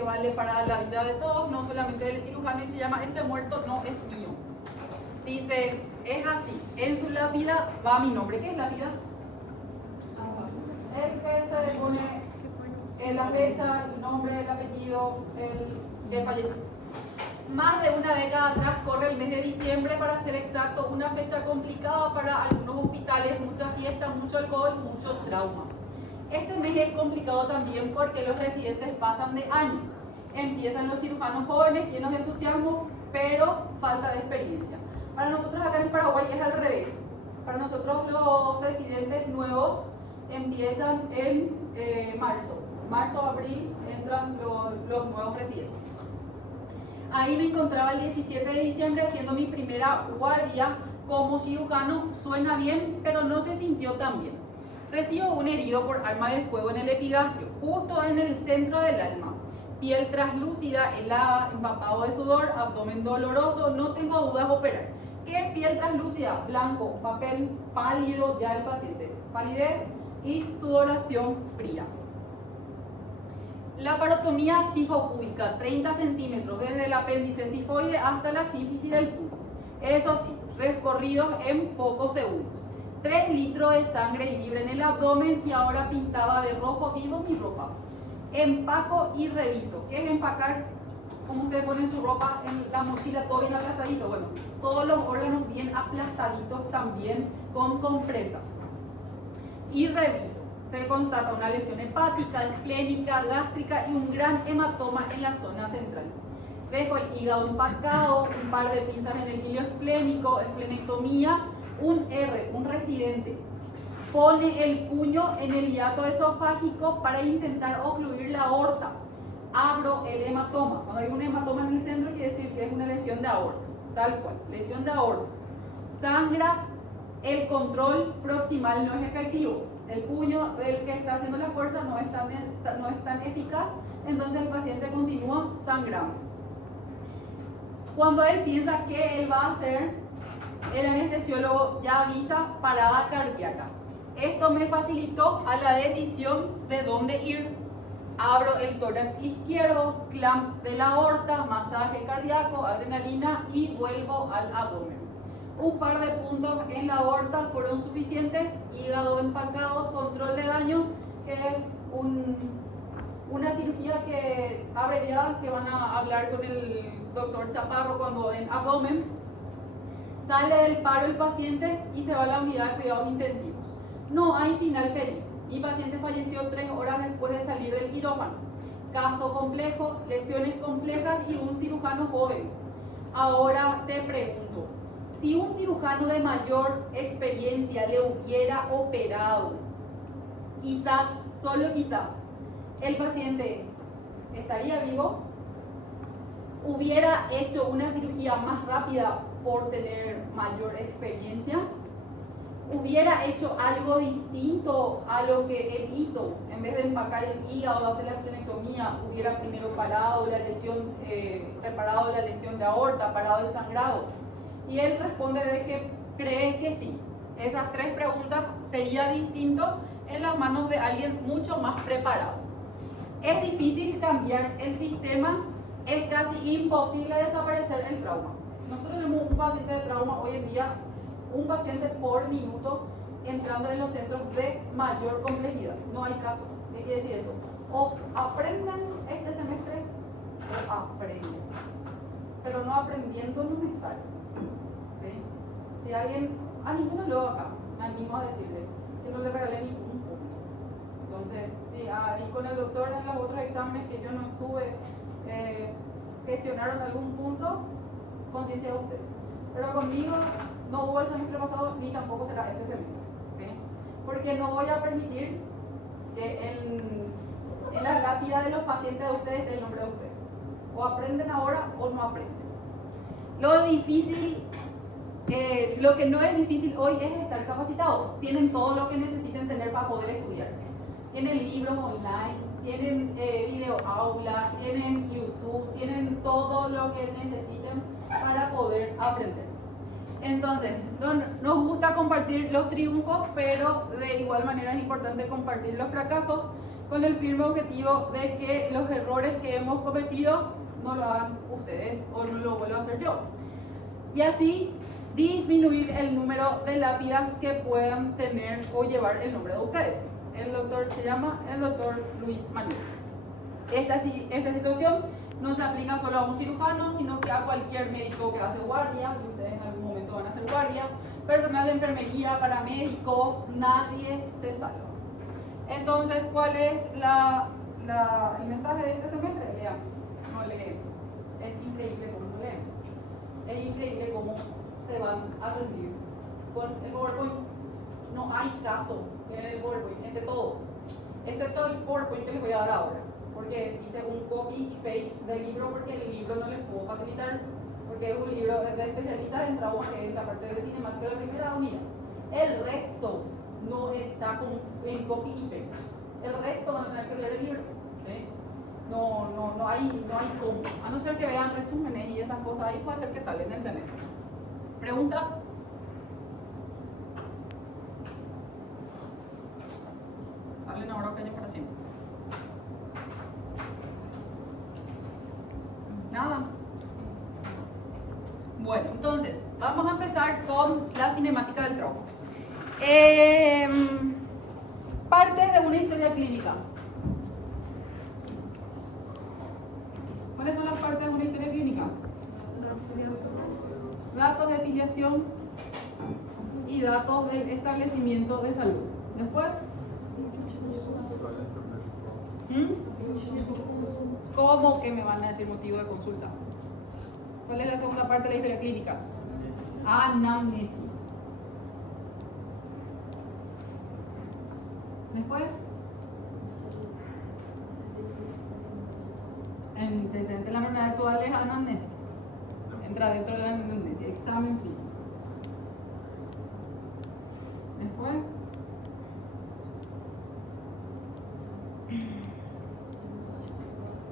que vale para la vida de todos, no solamente del cirujano, y se llama "Este muerto no es mío". Dice, es así, en su lápida va mi nombre. ¿Qué es lápida? El que se le pone la fecha, el nombre, el apellido, el que falleció. Más de una década atrás corre el mes de diciembre, para ser exacto, una fecha complicada para algunos hospitales, mucha fiesta, mucho alcohol, mucho trauma. Este mes es complicado también porque los residentes pasan de año. Empiezan los cirujanos jóvenes, llenos de entusiasmo, pero falta de experiencia. Para nosotros acá en Paraguay es al revés. Para nosotros los residentes nuevos empiezan en marzo, abril, entran los nuevos residentes. Ahí me encontraba el 17 de diciembre haciendo mi primera guardia como cirujano. Suena bien, pero no se sintió tan bien. Recibo un herido por arma de fuego en el epigastrio, justo en el centro del alma. Piel traslúcida, helada, empapado de sudor, abdomen doloroso, no tengo dudas operar. ¿Qué es piel traslúcida? Blanco, papel pálido ya el paciente, palidez y sudoración fría. Laparotomía sifopúbica, 30 centímetros, desde el apéndice sifoide hasta la sínfisis del pubis. Eso sí, recorridos en pocos segundos. 3 litros de sangre libre en el abdomen, y ahora pintaba de rojo vivo mi ropa. Empaco y reviso. ¿Qué es empacar? Como ustedes ponen su ropa en la mochila, todo bien aplastadito. Bueno, todos los órganos bien aplastaditos también con compresas. Y reviso. Se constata una lesión hepática, esplénica, gástrica y un gran hematoma en la zona central. Dejo el hígado empacado, un par de pinzas en el hilo esplénico, esplenectomía, un residente pone el puño en el hiato esofágico para intentar ocluir la aorta. Abro el hematoma. Cuando hay un hematoma en el centro quiere decir que es una lesión de aorta, tal cual, lesión de aorta. Sangra, el control proximal no es efectivo. El puño del que está haciendo la fuerza no es tan eficaz, entonces el paciente continúa sangrando. Cuando él piensa que él va a hacer, el anestesiólogo ya avisa parada cardíaca. Esto me facilitó a la decisión de dónde ir. Abro el tórax izquierdo, clamp de la aorta, masaje cardíaco, adrenalina y vuelvo al abdomen. Un par de puntos en la aorta fueron suficientes. Hígado empacado, control de daños, que es una cirugía que abreviada que van a hablar con el doctor Chaparro cuando en abdomen. Sale del paro el paciente y se va a la unidad de cuidados intensivos. No hay final feliz. Mi paciente falleció 3 horas después de salir del quirófano. Caso complejo, lesiones complejas y un cirujano joven. Ahora te pregunto, si un cirujano de mayor experiencia le hubiera operado, quizás, solo quizás, el paciente estaría vivo, hubiera hecho una cirugía más rápida por tener mayor experiencia, hubiera hecho algo distinto a lo que él hizo. En vez de empacar el hígado, hacer la esplenectomía, hubiera primero parado la lesión, reparado la lesión de aorta, parado el sangrado. Y él responde de que cree que sí. Esas 3 preguntas sería distinto en las manos de alguien mucho más preparado. Es difícil cambiar el sistema, es casi imposible desaparecer el trauma. Nosotros tenemos un paciente de trauma hoy en día, un paciente por minuto entrando en los centros de mayor complejidad. No hay caso. ¿Qué quiere decir eso? O aprenden este semestre o aprenden. Pero no aprendiendo no me sale. ¿Sí? Si alguien, a ninguno lo acá, me animo a decirle que no le regalé ningún punto. Entonces, sí, ahí con el doctor en los otros exámenes que yo no estuve, gestionaron algún punto, conciencia de usted. Pero conmigo no hubo el semestre pasado ni tampoco será este semestre. ¿Sí? Porque no voy a permitir que en las lápidas de los pacientes de ustedes esté el nombre de ustedes. O aprenden ahora o no aprenden. Lo difícil, lo que no es difícil hoy es estar capacitados. Tienen todo lo que necesiten tener para poder estudiar. Tienen libros online, tienen videoaulas, tienen YouTube, tienen todo lo que necesiten para poder aprender. Entonces, nos gusta compartir los triunfos, pero de igual manera es importante compartir los fracasos. con el firme objetivo de que los errores que hemos cometido no lo hagan ustedes o no lo vuelva a hacer yo. Y así disminuir el número de lápidas que puedan tener o llevar el nombre de ustedes. El doctor se llama el doctor Luis Manuel. Esta situación no se aplica solo a un cirujano, sino que a cualquier médico que hace guardia, y ustedes en algún momento van a hacer guardia, personal de enfermería, paramédicos, nadie se salva. Entonces, ¿cuál es el mensaje de este semestre? Lean, no leen. Es increíble cómo no leen. Es increíble cómo se van a rendir con el PowerPoint. No hay caso en el PowerPoint, es de todo, excepto el PowerPoint que les voy a dar ahora, porque hice un copy y paste del libro porque el libro no les puedo facilitar, porque es un libro de especialistas en trauma, que es la parte de cinemática de la primera unidad. El resto no está en copy y paste. El resto van a tener que leer el libro. ¿Sí? No hay cómo. A no ser que vean resúmenes y esas cosas, ahí puede ser que salgan en el semestre. ¿Preguntas? Hablen ahora o callen para siempre. Nada. Bueno, entonces, vamos a empezar con la cinemática del trauma. Partes de una historia clínica. ¿Cuáles son las partes de una historia clínica? Datos de filiación y datos del establecimiento de salud. Después, ¿cómo que me van a decir motivo de consulta? ¿Cuál es la segunda parte de la historia clínica? Anamnesis. Después, antecedente de la enfermedad actual es anamnesis. Entra dentro de la anamnesis, examen físico. Después,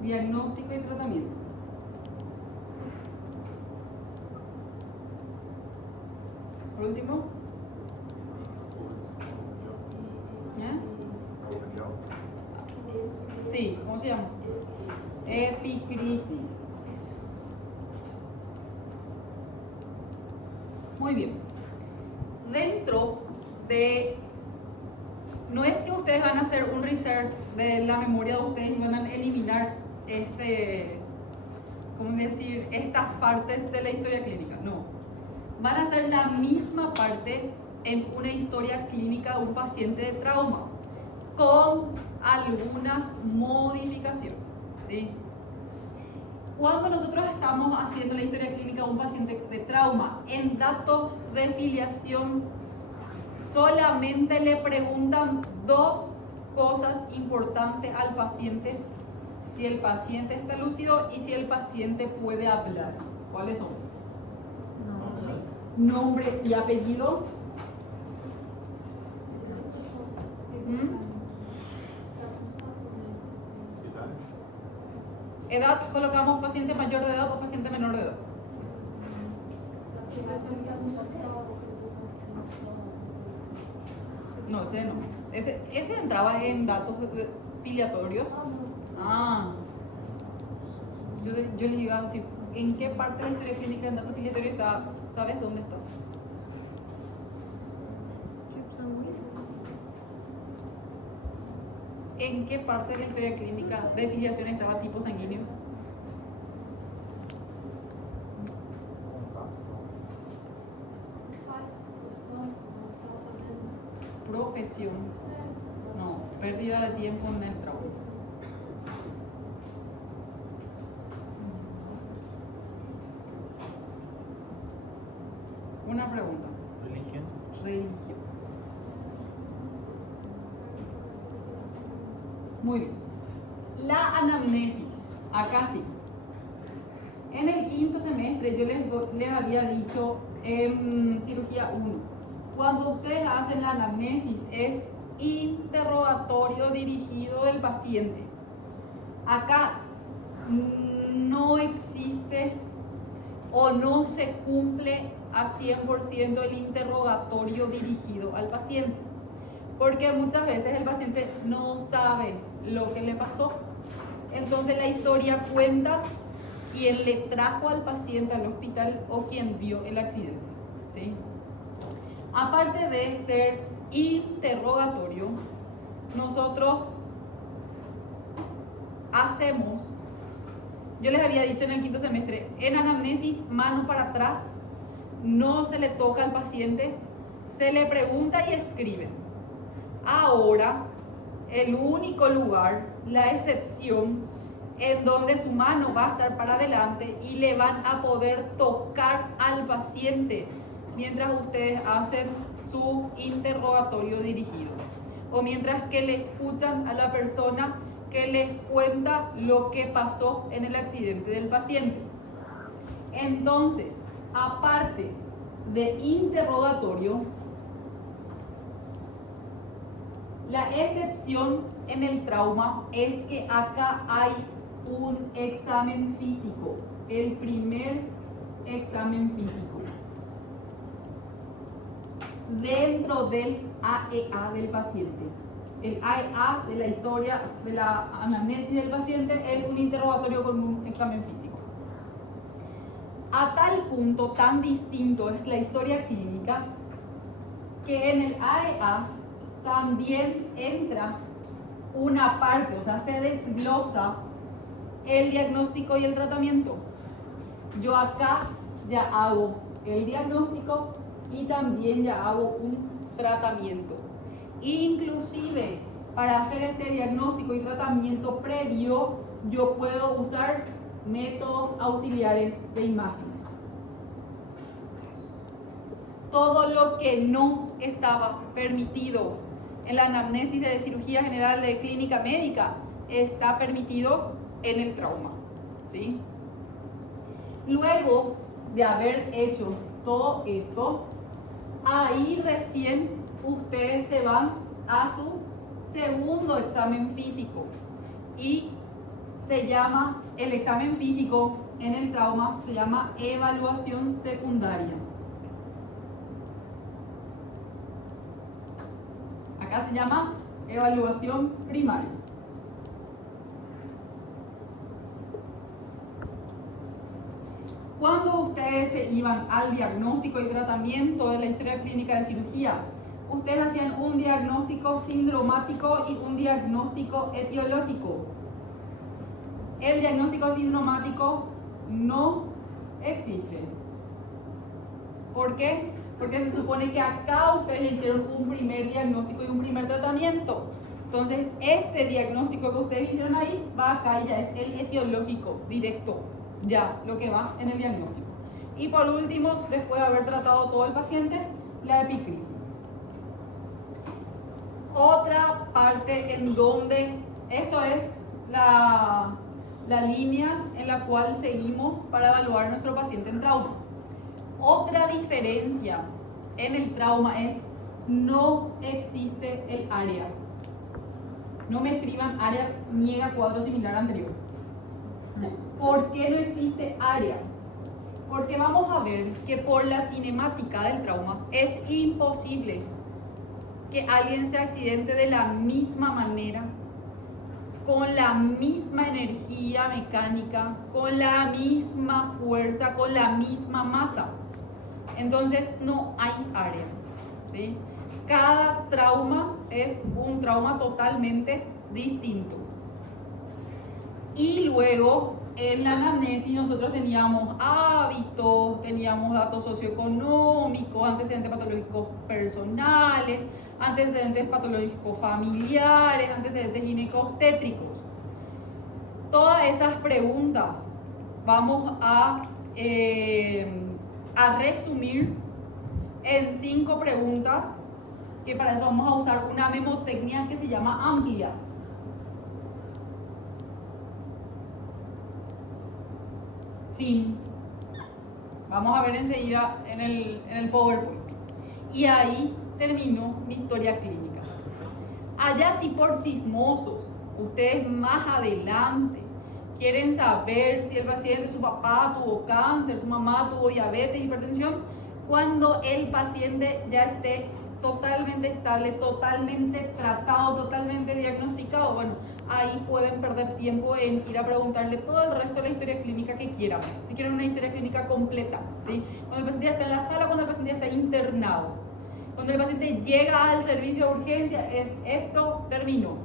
diagnóstico y tratamiento. Por último, sí, ¿cómo se llama? Epicrisis. Muy bien. Dentro de... No es que ustedes van a hacer un research de la memoria de ustedes y van a eliminar ¿cómo decir? Estas partes de la historia clínica. No. Van a hacer la misma parte en una historia clínica de un paciente de trauma, con algunas modificaciones. ¿Sí? Cuando nosotros estamos haciendo la historia clínica de un paciente de trauma, en datos de filiación, solamente le preguntan dos cosas importantes al paciente: si el paciente está lúcido y si el paciente puede hablar. ¿Cuáles son? Nombre y apellido. Edad, colocamos paciente mayor de edad o paciente menor de edad. No, ese no. Ese entraba en datos filiatorios. Yo les iba a decir, ¿en qué parte de la historia clínica en datos filiatorios está? ¿Sabes dónde está? ¿En qué parte de la historia clínica de filiación estaba tipo sanguíneo? Profesión. No, pérdida de tiempo en el trabajo. Una pregunta. Religión. Religión. Muy bien. La anamnesis. Acá sí. En el quinto semestre yo les había dicho en cirugía 1, cuando ustedes hacen la anamnesis es interrogatorio dirigido del paciente. Acá no existe o no se cumple a 100% el interrogatorio dirigido al paciente, porque muchas veces el paciente no sabe lo que le pasó. Entonces la historia cuenta quién le trajo al paciente al hospital o quién vio el accidente, ¿sí? Aparte de ser interrogatorio, nosotros hacemos, yo les había dicho en el quinto semestre, en anamnesis, mano para atrás, no se le toca al paciente, se le pregunta y escribe. Ahora, el único lugar, la excepción, en donde su mano va a estar para adelante y le van a poder tocar al paciente mientras ustedes hacen su interrogatorio dirigido o mientras que le escuchan a la persona que les cuenta lo que pasó en el accidente del paciente. Entonces, aparte de interrogatorio, la excepción en el trauma es que acá hay un examen físico, el primer examen físico dentro del AEA del paciente. El AEA de la historia de la anamnesis del paciente es un interrogatorio con un examen físico. A tal punto tan distinto es la historia clínica que en el AEA también entra una parte, o sea, se desglosa el diagnóstico y el tratamiento. Yo acá ya hago el diagnóstico y también ya hago un tratamiento. Inclusive, para hacer este diagnóstico y tratamiento previo, yo puedo usar métodos auxiliares de imágenes. Todo lo que no estaba permitido en la anamnesis de cirugía general de clínica médica está permitido en el trauma, ¿sí? Luego de haber hecho todo esto, ahí recién ustedes se van a su segundo examen físico y se llama, el examen físico en el trauma se llama evaluación secundaria. Acá se llama evaluación primaria. Cuando ustedes se iban al diagnóstico y tratamiento de la historia clínica de cirugía, ustedes hacían un diagnóstico sindromático y un diagnóstico etiológico. El diagnóstico sindromático no existe. ¿Por qué? Porque se supone que acá ustedes hicieron un primer diagnóstico y un primer tratamiento. Entonces, ese diagnóstico que ustedes hicieron ahí va acá y ya es el etiológico directo, ya lo que va en el diagnóstico. Y por último, después de haber tratado todo el paciente, la epicrisis. Otra parte en donde, esto es la línea en la cual seguimos para evaluar a nuestro paciente en trauma. Otra diferencia en el trauma es no existe el área. No me escriban área niega cuadro similar anterior. ¿Por qué no existe área? Porque vamos a ver que por la cinemática del trauma es imposible que alguien se accidente de la misma manera, con la misma energía mecánica, con la misma fuerza, con la misma masa. Entonces no hay área, ¿sí? Cada trauma es un trauma totalmente distinto. Y luego en la anamnesis nosotros teníamos hábitos, teníamos datos socioeconómicos, antecedentes patológicos personales, antecedentes patológicos familiares, antecedentes ginecobstétricos. Todas esas preguntas vamos a resumir en 5 preguntas, que para eso vamos a usar una memotecnia que se llama amplia. Fin. Vamos a ver enseguida en el PowerPoint. Y ahí terminó mi historia clínica. Allá sí, por chismosos, ustedes más adelante quieren saber si el paciente, su papá tuvo cáncer, su mamá tuvo diabetes, hipertensión, cuando el paciente ya esté totalmente estable, totalmente tratado, totalmente diagnosticado. Bueno, ahí pueden perder tiempo en ir a preguntarle todo el resto de la historia clínica que quieran. Si quieren una historia clínica completa, ¿sí? Cuando el paciente ya está en la sala, cuando el paciente ya está internado. Cuando el paciente llega al servicio de urgencia, esto terminó.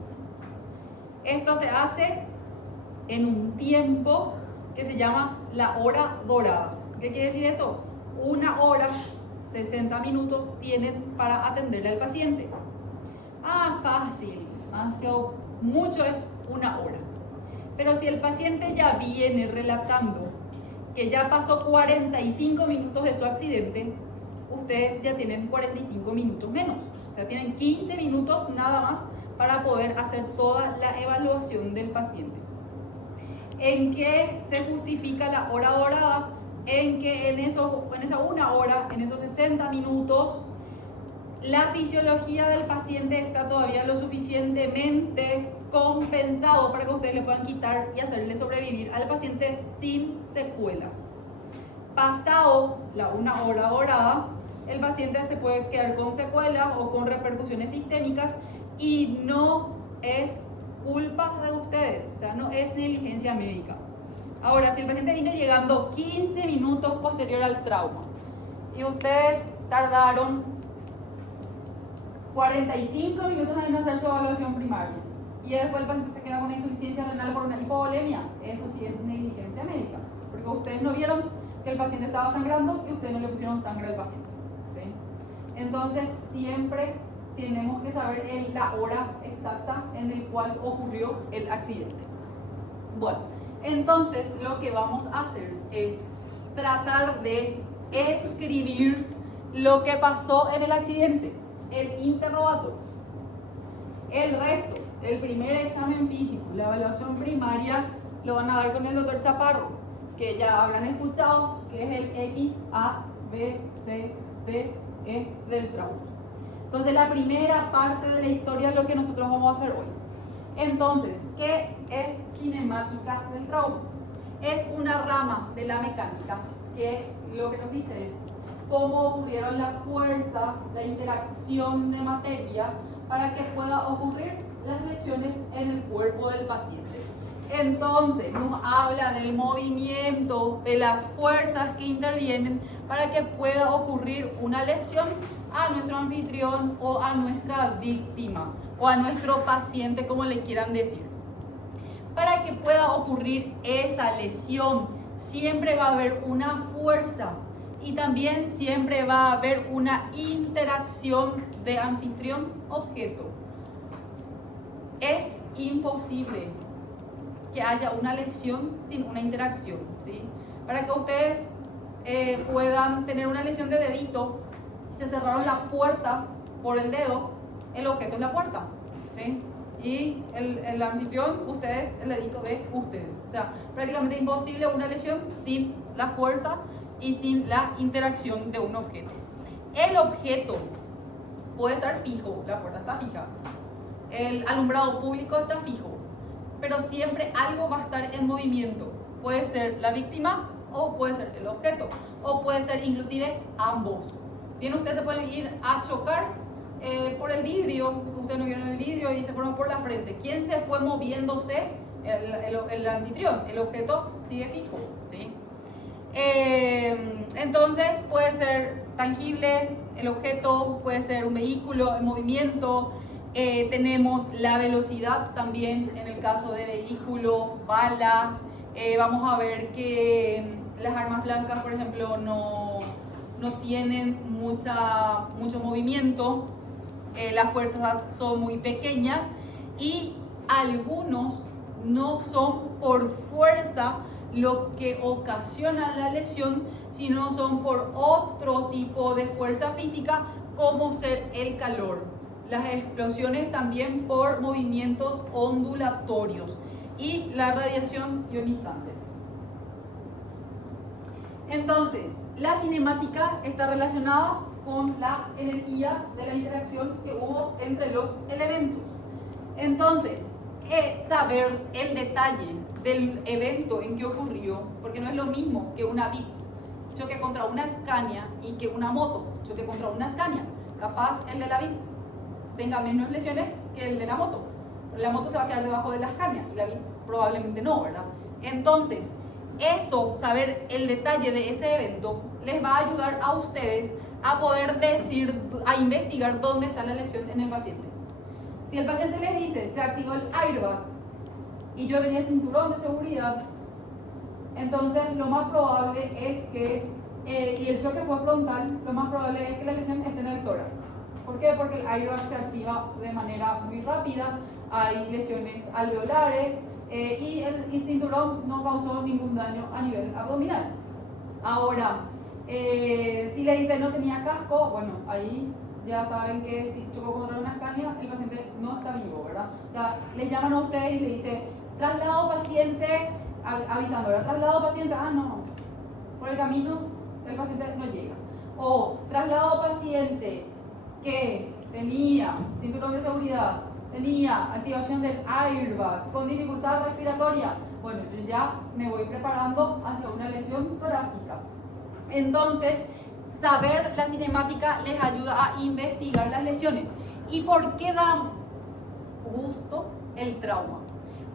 Esto se hace en un tiempo que se llama la hora dorada. ¿Qué quiere decir eso? 1 hora, 60 minutos tienen para atenderle al paciente. Fácil, mucho es 1 hora. Pero si el paciente ya viene relatando que ya pasó 45 minutos de su accidente, ustedes ya tienen 45 minutos menos. O sea, tienen 15 minutos nada más para poder hacer toda la evaluación del paciente. ¿En qué se justifica la hora dorada? En que en esa 1 hora, en esos 60 minutos, la fisiología del paciente está todavía lo suficientemente compensado para que ustedes le puedan quitar y hacerle sobrevivir al paciente sin secuelas. Pasado la 1 hora dorada, el paciente se puede quedar con secuelas o con repercusiones sistémicas y no es culpa de ustedes, o sea, no es negligencia médica. Ahora, si el paciente vino llegando 15 minutos posterior al trauma y ustedes tardaron 45 minutos en hacer su evaluación primaria y después el paciente se queda con insuficiencia renal por una hipovolemia, eso sí es negligencia médica, porque ustedes no vieron que el paciente estaba sangrando y ustedes no le pusieron sangre al paciente, ¿sí? Entonces, siempre tenemos que saber la hora exacta en la cual ocurrió el accidente. Bueno, entonces lo que vamos a hacer es tratar de escribir lo que pasó en el accidente, el interrogatorio. El resto, el primer examen físico, la evaluación primaria, lo van a dar con el doctor Chaparro, que ya habrán escuchado, que es el X, A, B, C, D, E del trauma. Entonces, la primera parte de la historia es lo que nosotros vamos a hacer hoy. Entonces, ¿qué es cinemática del trauma? Es una rama de la mecánica que lo que nos dice es cómo ocurrieron las fuerzas, la interacción de materia para que pueda ocurrir las lesiones en el cuerpo del paciente. Entonces, nos habla del movimiento, de las fuerzas que intervienen para que pueda ocurrir una lesión a nuestro anfitrión o a nuestra víctima o a nuestro paciente, como le quieran decir. Para que pueda ocurrir esa lesión, siempre va a haber una fuerza y también siempre va a haber una interacción de anfitrión-objeto. Es imposible que haya una lesión sin una interacción, ¿sí? Para que ustedes puedan tener una lesión de dedito, se cerraron la puerta por el dedo, el objeto es la puerta, ¿sí? Y el anfitrión, ustedes, el dedito de ustedes. O sea, prácticamente imposible una lesión sin la fuerza y sin la interacción de un objeto. El objeto puede estar fijo, la puerta está fija, el alumbrado público está fijo, pero siempre algo va a estar en movimiento. Puede ser la víctima o puede ser el objeto, o puede ser inclusive ambos. Bien, ustedes se pueden ir a chocar por el vidrio, ustedes no vieron el vidrio y se fueron por la frente. ¿Quién se fue moviéndose? El anfitrión, el objeto sigue fijo, ¿sí? Entonces puede ser tangible, el objeto puede ser un vehículo en movimiento. Tenemos la velocidad también en el caso de vehículo, balas. Vamos a ver que las armas blancas, por ejemplo, no tienen mucho movimiento, las fuerzas son muy pequeñas y algunos no son por fuerza lo que ocasiona la lesión, sino son por otro tipo de fuerza física, como ser el calor. Las explosiones también por movimientos ondulatorios y la radiación ionizante. Entonces, la cinemática está relacionada con la energía de la interacción que hubo entre los elementos. Entonces, saber el detalle del evento en que ocurrió, porque no es lo mismo que una Bit choque contra una Scania y que una moto choque contra una Scania. Capaz el de la Bit tenga menos lesiones que el de la moto, la moto se va a quedar debajo de las cañas y la bici probablemente no, ¿verdad? Entonces, eso, saber el detalle de ese evento, les va a ayudar a ustedes a poder decir, a investigar dónde está la lesión en el paciente. Si el paciente les dice, se activó el airbag y yo tenía el cinturón de seguridad, entonces lo más probable es que, y el choque fue frontal, lo más probable es que la lesión esté en el tórax. ¿Por qué? Porque el airbag se activa de manera muy rápida, hay lesiones alveolares y el cinturón no causó ningún daño a nivel abdominal. Ahora, si le dicen no tenía casco, bueno, ahí ya saben que si chocó contra una escalera, el paciente no está vivo, ¿verdad? O sea, le llaman a ustedes y le dicen, traslado paciente, avisando, ¿verdad? Traslado paciente, no, por el camino el paciente no llega. O traslado paciente que tenía cinturón de seguridad, tenía activación del airbag, con dificultad respiratoria, bueno, yo ya me voy preparando hacia una lesión torácica. Entonces, saber la cinemática les ayuda a investigar las lesiones. ¿Y por qué da gusto el trauma?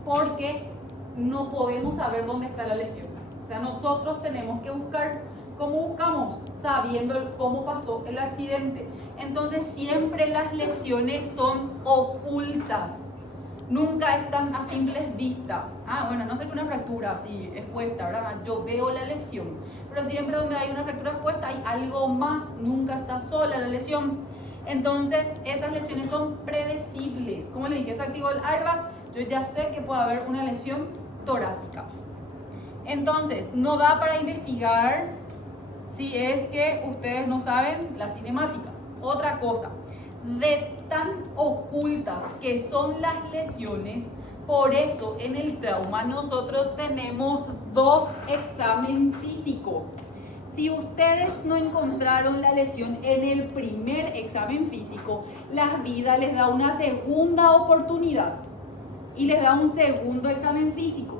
Porque no podemos saber dónde está la lesión. O sea, nosotros tenemos que buscar. ¿Cómo buscamos? Sabiendo cómo pasó el accidente. Entonces, siempre las lesiones son ocultas. Nunca están a simple vista. Bueno, no sé que una fractura así expuesta, ¿verdad? Yo veo la lesión. Pero siempre donde hay una fractura expuesta hay algo más. Nunca está sola la lesión. Entonces, esas lesiones son predecibles. Como le dije, se activó el airbag. Yo ya sé que puede haber una lesión torácica. Entonces, no da para investigar si es que ustedes no saben la cinemática. Otra cosa, de tan ocultas que son las lesiones, por eso en el trauma nosotros tenemos 2 exámenes físicos. Si ustedes no encontraron la lesión en el primer examen físico, la vida les da una segunda oportunidad y les da un segundo examen físico.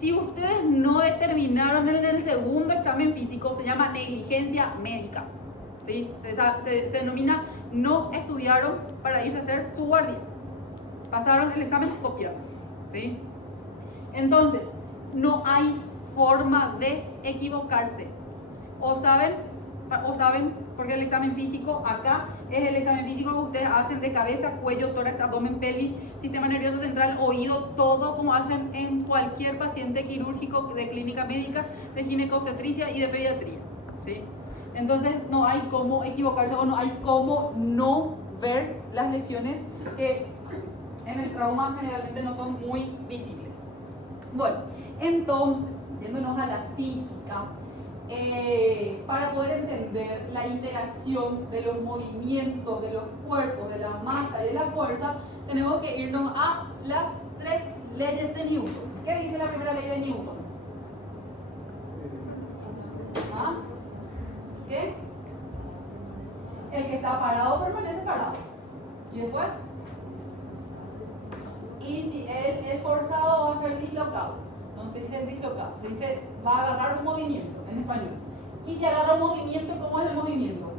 Si ustedes no determinaron en el segundo examen físico, se llama negligencia médica. ¿Sí? Se denomina no estudiaron para irse a hacer su guardia. Pasaron el examen, copiaron. ¿Sí? Entonces, no hay forma de equivocarse. O saben, porque el examen físico acá es el examen físico que ustedes hacen de cabeza, cuello, tórax, abdomen, pelvis, sistema nervioso central, oído, todo como hacen en cualquier paciente quirúrgico de clínica médica, de ginecobstetricia y de pediatría. ¿Sí? Entonces no hay cómo equivocarse o no hay cómo no ver las lesiones que en el trauma generalmente no son muy visibles. Bueno, entonces, yéndonos a la física, para poder entender la interacción de los movimientos de los cuerpos, de la masa y de la fuerza, tenemos que irnos a las 3 leyes de Newton. ¿Qué dice la primera ley de Newton? ¿Qué? El que está parado permanece parado. ¿Y después? Y si él es forzado va a ser dislocado. No se dice dislocado, se dice va a agarrar un movimiento en español. Y si agarra un movimiento, ¿cómo es el movimiento?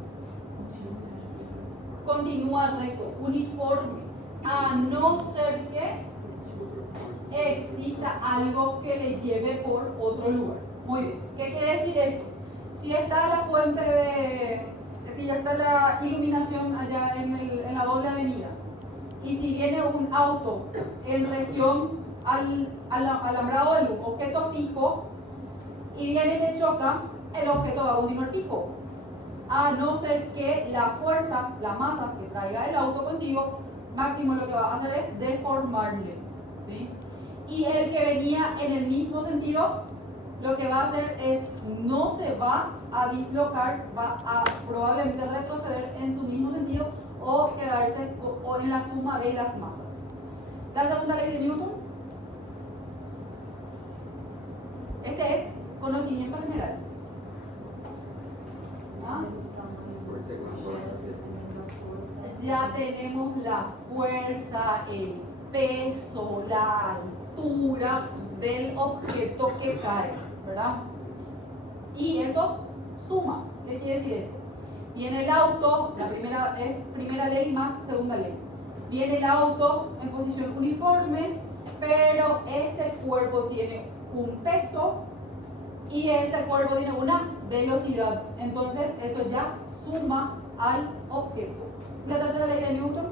Continúa recto, uniforme, a no ser que exista algo que le lleve por otro lugar. Muy bien, ¿qué quiere decir eso? Si está la fuente si ya está la iluminación allá en la doble avenida, y si viene un auto en región alambrado de luz, objeto fijo, y viene y le choca, el objeto va a continuar fijo, a no ser que la fuerza, la masa que traiga el auto consigo, máximo lo que va a hacer es deformarle, ¿sí? Y el que venía en el mismo sentido, lo que va a hacer es no se va a dislocar, va a probablemente retroceder en su mismo sentido o quedarse en la suma de las masas. La segunda ley de Newton, este es conocimiento general. Ya tenemos la fuerza, el peso, la altura del objeto que cae, ¿verdad? Y eso suma. ¿Qué quiere decir eso? Viene el auto, la primera ley más segunda ley. Viene el auto en posición uniforme, pero ese cuerpo tiene un peso y ese cuerpo tiene una velocidad. Entonces eso ya suma al objeto. La tercera ley de Newton.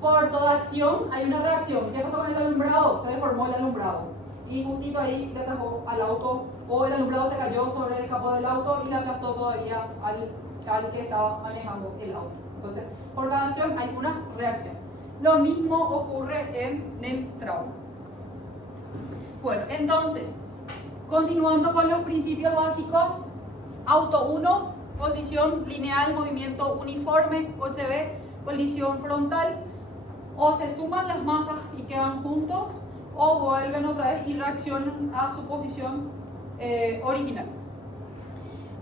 Por toda acción hay una reacción. ¿Qué pasó con el alumbrado? Se deformó el alumbrado. Y justito ahí le atajó al auto, o el alumbrado se cayó sobre el capó del auto y le aplastó todavía al que estaba manejando el auto. Entonces, por cada acción hay una reacción. Lo mismo ocurre en el trauma. Bueno, entonces, continuando con los principios básicos, auto 1, posición lineal, movimiento uniforme, coche B, colisión frontal, o se suman las masas y quedan juntos, o vuelven otra vez y reaccionan a su posición original.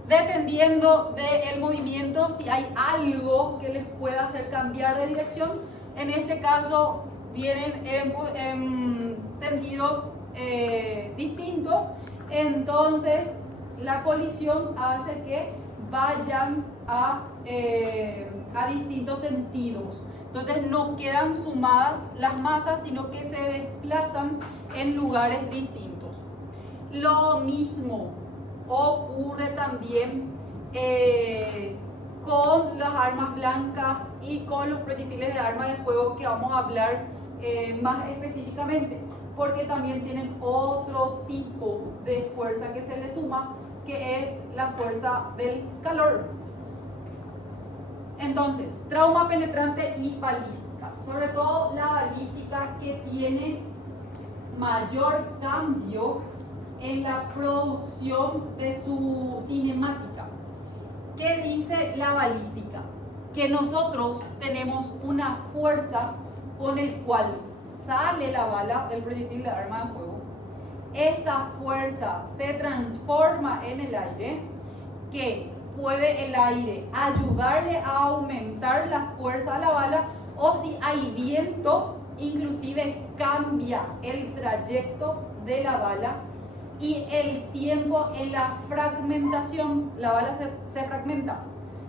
Dependiendo del movimiento, si hay algo que les pueda hacer cambiar de dirección, en este caso vienen en sentidos distintos, entonces la colisión hace que vayan a distintos sentidos. Entonces no quedan sumadas las masas, sino que se desplazan en lugares distintos. Lo mismo ocurre también con las armas blancas y con los proyectiles de arma de fuego, que vamos a hablar más específicamente, porque también tienen otro tipo de fuerza que se le suma, que es la fuerza del calor. Entonces, trauma penetrante y balística. Sobre todo la balística, que tiene mayor cambio en la producción de su cinemática. ¿Qué dice la balística? Que nosotros tenemos una fuerza con el cual sale la bala del proyectil de arma de fuego. Esa fuerza se transforma en el aire, que puede el aire ayudarle a aumentar la fuerza de la bala, o si hay viento, inclusive cambia el trayecto de la bala y el tiempo en la fragmentación. La bala se fragmenta,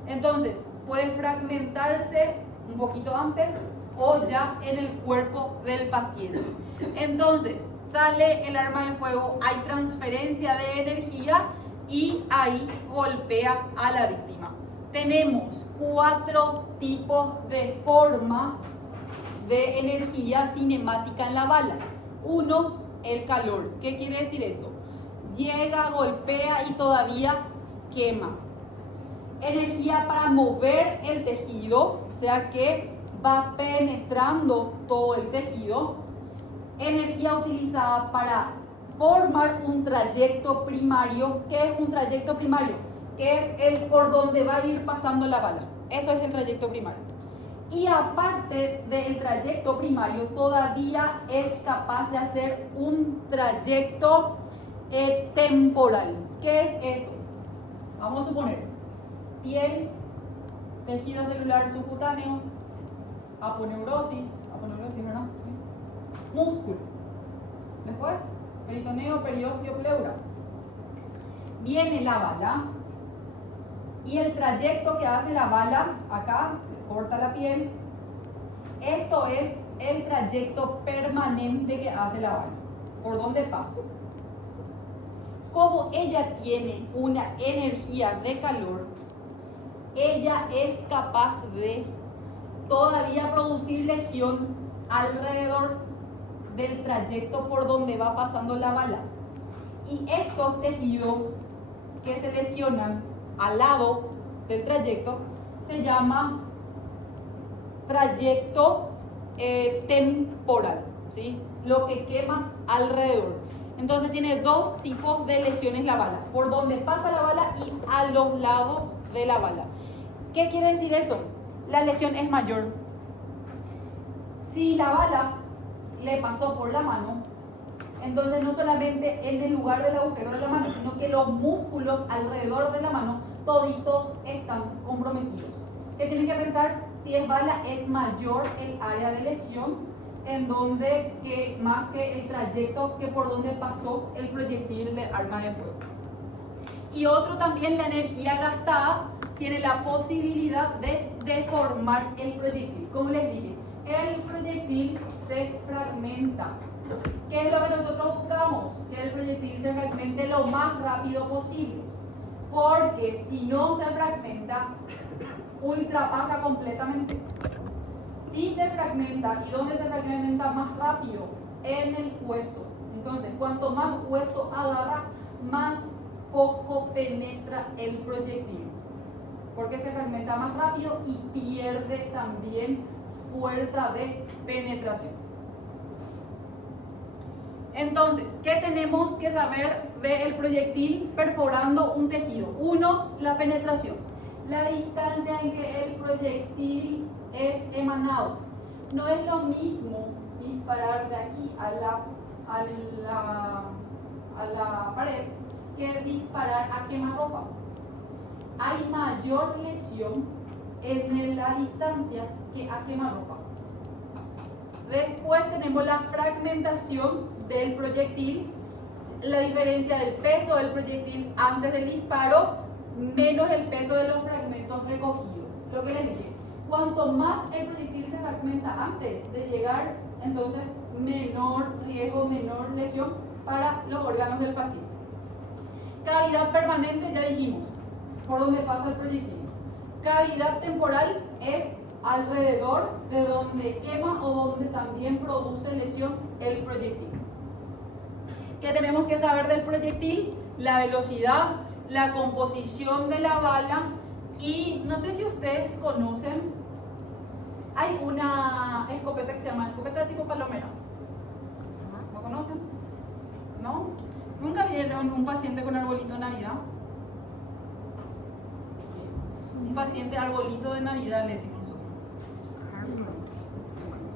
entonces puede fragmentarse un poquito antes o ya en el cuerpo del paciente. Entonces sale el arma de fuego, hay transferencia de energía y ahí golpea a la víctima. Tenemos 4 tipos de formas de energía cinemática en la bala. 1, el calor. ¿Qué quiere decir eso? Llega, golpea y todavía quema. Energía para mover el tejido, o sea que va penetrando todo el tejido. Energía utilizada para formar un trayecto primario. ¿Qué es un trayecto primario? Que es el por donde va a ir pasando la bala. Eso es el trayecto primario. Y aparte del trayecto primario, todavía es capaz de hacer un trayecto temporal. ¿Qué es eso? Vamos a suponer piel, tejido celular subcutáneo, aponeurosis, ¿verdad? Músculo. Después, peritoneo, periósteo, pleura. Viene la bala y el trayecto que hace la bala, acá se corta la piel. Esto es el trayecto permanente que hace la bala. ¿Por dónde pasa? Como ella tiene una energía de calor, ella es capaz de todavía producir lesión alrededor del trayecto por donde va pasando la bala. Y estos tejidos que se lesionan al lado del trayecto se llama trayecto temporal, ¿sí? Lo que quema alrededor. Entonces tiene 2 tipos de lesiones la bala: por donde pasa la bala y a los lados de la bala. ¿Qué quiere decir eso? La lesión es mayor. Si la bala le pasó por la mano, entonces no solamente en el lugar del agujero de la mano, sino que los músculos alrededor de la mano toditos están comprometidos. ¿Qué tienen que pensar? Si es bala, es mayor el área de lesión, en donde más que el trayecto que por donde pasó el proyectil de arma de fuego. Y otro también, la energía gastada tiene la posibilidad de deformar el proyectil. Como les dije, el proyectil se fragmenta. ¿Qué es lo que nosotros buscamos? Que el proyectil se fragmente lo más rápido posible. Porque si no se fragmenta, ultrapasa completamente. Si se fragmenta, ¿y dónde se fragmenta más rápido? En el hueso. Entonces, cuanto más hueso agarra, más poco penetra el proyectil. Porque se fragmenta más rápido y pierde también fuerza de penetración. Entonces, ¿qué tenemos que saber del proyectil perforando un tejido? Uno, la penetración. La distancia en que el proyectil es emanado. No es lo mismo disparar de aquí a la pared que disparar a quemarropa. Hay mayor lesión en la distancia que a quemarropa. Después tenemos la fragmentación del proyectil, la diferencia del peso del proyectil antes del disparo menos el peso de los fragmentos recogidos. Lo que les dije, cuanto más el proyectil se fragmenta antes de llegar, entonces menor riesgo, menor lesión para los órganos del paciente. Cavidad permanente, ya dijimos, por donde pasa el proyectil. Cavidad temporal es alrededor de donde quema o donde también produce lesión el proyectil. ¿Qué tenemos que saber del proyectil? La velocidad, la composición de la bala y no sé si ustedes conocen, hay una escopeta que se llama escopeta tipo palomera. ¿Lo conocen? ¿No? ¿Nunca vieron un paciente con arbolito de Navidad? Un paciente arbolito de Navidad le decimos nosotros.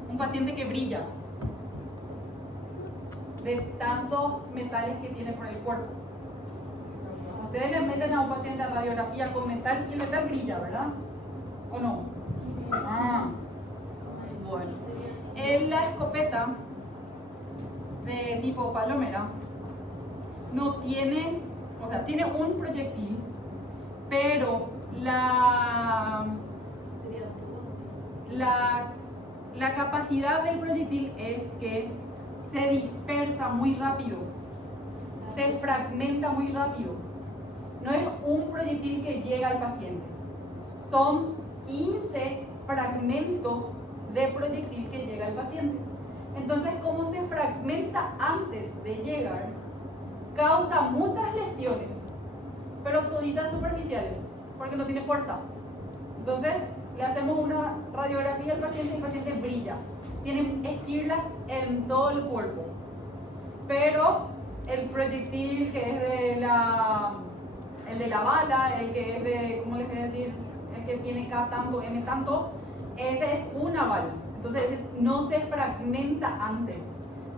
Un paciente que brilla de tantos metales que tiene por el cuerpo. Ustedes le meten a un paciente a radiografía con metal y el metal brilla, ¿verdad? ¿O no? Ah, bueno. En la escopeta de tipo palomera no tiene, o sea, tiene un proyectil, pero la capacidad del proyectil es que se dispersa muy rápido, se fragmenta muy rápido. No es un proyectil que llega al paciente, son 15 fragmentos de proyectil que llega al paciente. Entonces, como se fragmenta antes de llegar, causa muchas lesiones, pero toditas superficiales, porque no tiene fuerza. Entonces, le hacemos una radiografía al paciente y el paciente brilla. Tienen esquirlas en todo el cuerpo. Pero el proyectil que es el de la bala, el que es de, ¿cómo les voy a decir? El que tiene K tanto, M tanto, ese es una bala. Entonces, ese no se fragmenta antes.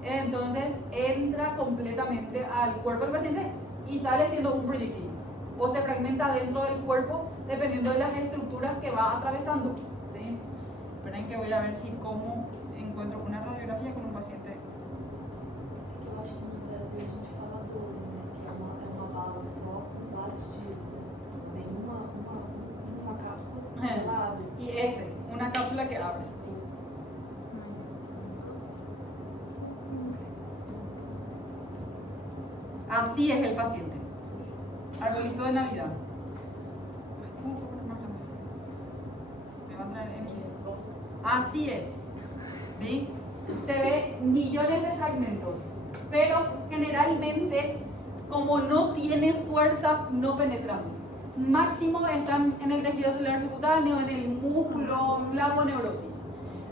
Entonces, entra completamente al cuerpo del paciente y sale siendo un proyectil. O se fragmenta dentro del cuerpo dependiendo de las estructuras que va atravesando. ¿Sí? Esperen que voy a ver si cómo encuentro una radiografía con un paciente. Eu acho que no Brasil a gente fala 12, né? Que é uma bala só com vários tiros, né? Vem uma cápsula que ela abre. Y ese, una cápsula que abre. Sim. Así es el paciente. Arbolito de Navidad. Me va a traer Emilio. Así es. ¿Sí? Se ve millones de fragmentos, pero generalmente, como no tiene fuerza, no penetran. Máximo están en el tejido celular subcutáneo, en el músculo, la aponeurosis.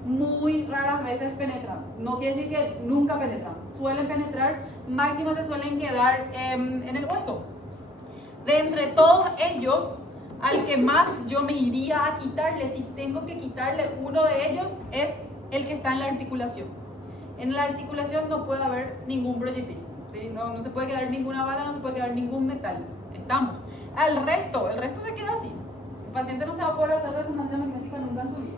Muy raras veces penetran. No quiere decir que nunca penetran. Suelen penetrar, máximo se suelen quedar en el hueso. De entre todos ellos, al que más yo me iría a quitarle, si tengo que quitarle uno de ellos, es el que está en la articulación. En la articulación no puede haber ningún proyectil, ¿sí? No se puede quedar ninguna bala, no se puede quedar ningún metal. Estamos. El resto se queda así. El paciente no se va a poder hacer resonancia magnética nunca en su vida.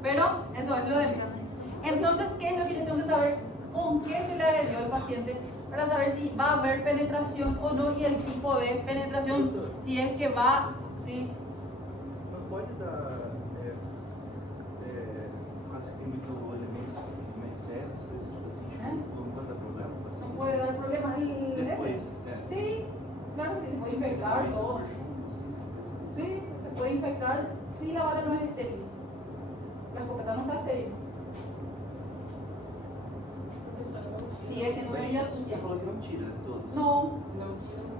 Pero eso es lo de menos. Entonces, ¿qué es lo que yo tengo que saber? ¿Con qué se le agredió al paciente? Para saber si va a haber penetración o no y el tipo de penetración, si es que Sí. Não pode dar, quase que tem muito elementos manifestos, coisas assim, tipo, não pode dar problema. Assim, No puede dar problemas el depois, ese. Sí, claro que sí, se puede infectar todo. Sí, se puede infectar si la bala no es estéril. La escopeta no está estéril. Si es en una herida Você sucia. falou que não tira todos. No,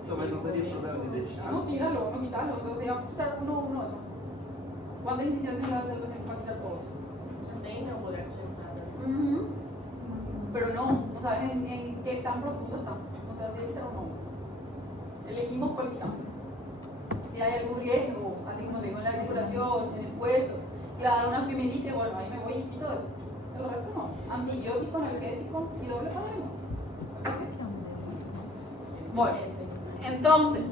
Então, mas não teria problema de deixar. no tíralo, no quitarlo. Entonces ya quitar uno eso. ¿Cuántas incisiones le va a hacer el paciente para quitar todos? Ujú. Pero no sabes en qué tan profundo está. No te vas a decir o no. Elegimos cuál quitamos. Si hay algún riesgo, así como te digo en la articulación, en el hueso, que dar una osteomielitis, bueno, ahí me voy y quito eso. El resto no. Antibiótico, analgésico y doble padrino. Bueno, entonces,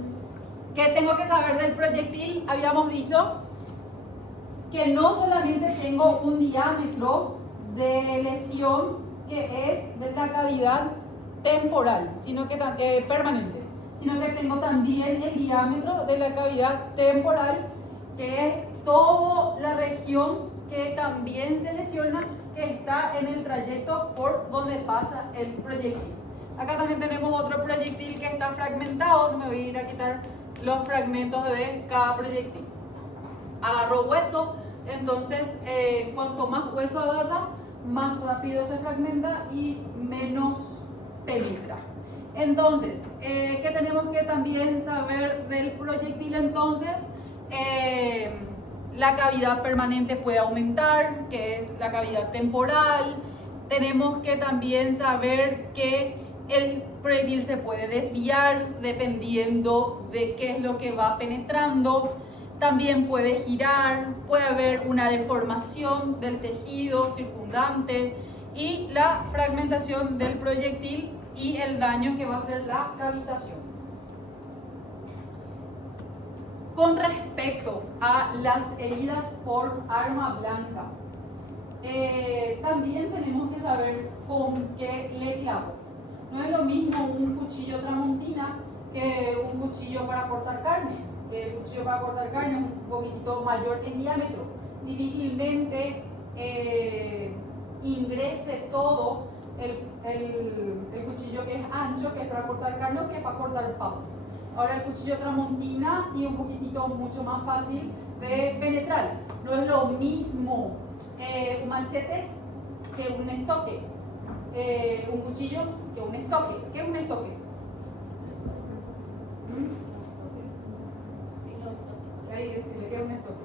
¿qué tengo que saber del proyectil? Habíamos dicho que no solamente tengo un diámetro de lesión que es de la cavidad temporal, sino que permanente, sino que tengo también el diámetro de la cavidad temporal, que es toda la región que también se lesiona, que está en el trayecto por donde pasa el proyectil. Acá también tenemos otro proyectil que está fragmentado, no me voy a ir a quitar los fragmentos de cada proyectil. Agarro hueso, entonces cuanto más hueso agarra, más rápido se fragmenta y menos penetra. Entonces, ¿qué tenemos que también saber del proyectil entonces? La cavidad permanente puede aumentar, que es la cavidad temporal. Tenemos que también saber que el proyectil se puede desviar dependiendo de qué es lo que va penetrando. También puede girar, puede haber una deformación del tejido circundante y la fragmentación del proyectil y el daño que va a hacer la cavitación. Con respecto a las heridas por arma blanca, también tenemos que saber con qué le clavo. No es lo mismo un cuchillo tramontina que un cuchillo para cortar carne. El cuchillo para cortar carne es un poquito mayor en diámetro. Difícilmente ingrese todo el cuchillo que es ancho, que es para cortar carne, o que es para cortar pavo. Ahora el cuchillo tramontina sí es un poquitito mucho más fácil de penetrar. No es lo mismo un machete que un estoque. Un cuchillo que un estoque. ¿Qué es un estoque? Hay que decirle que es un estoque.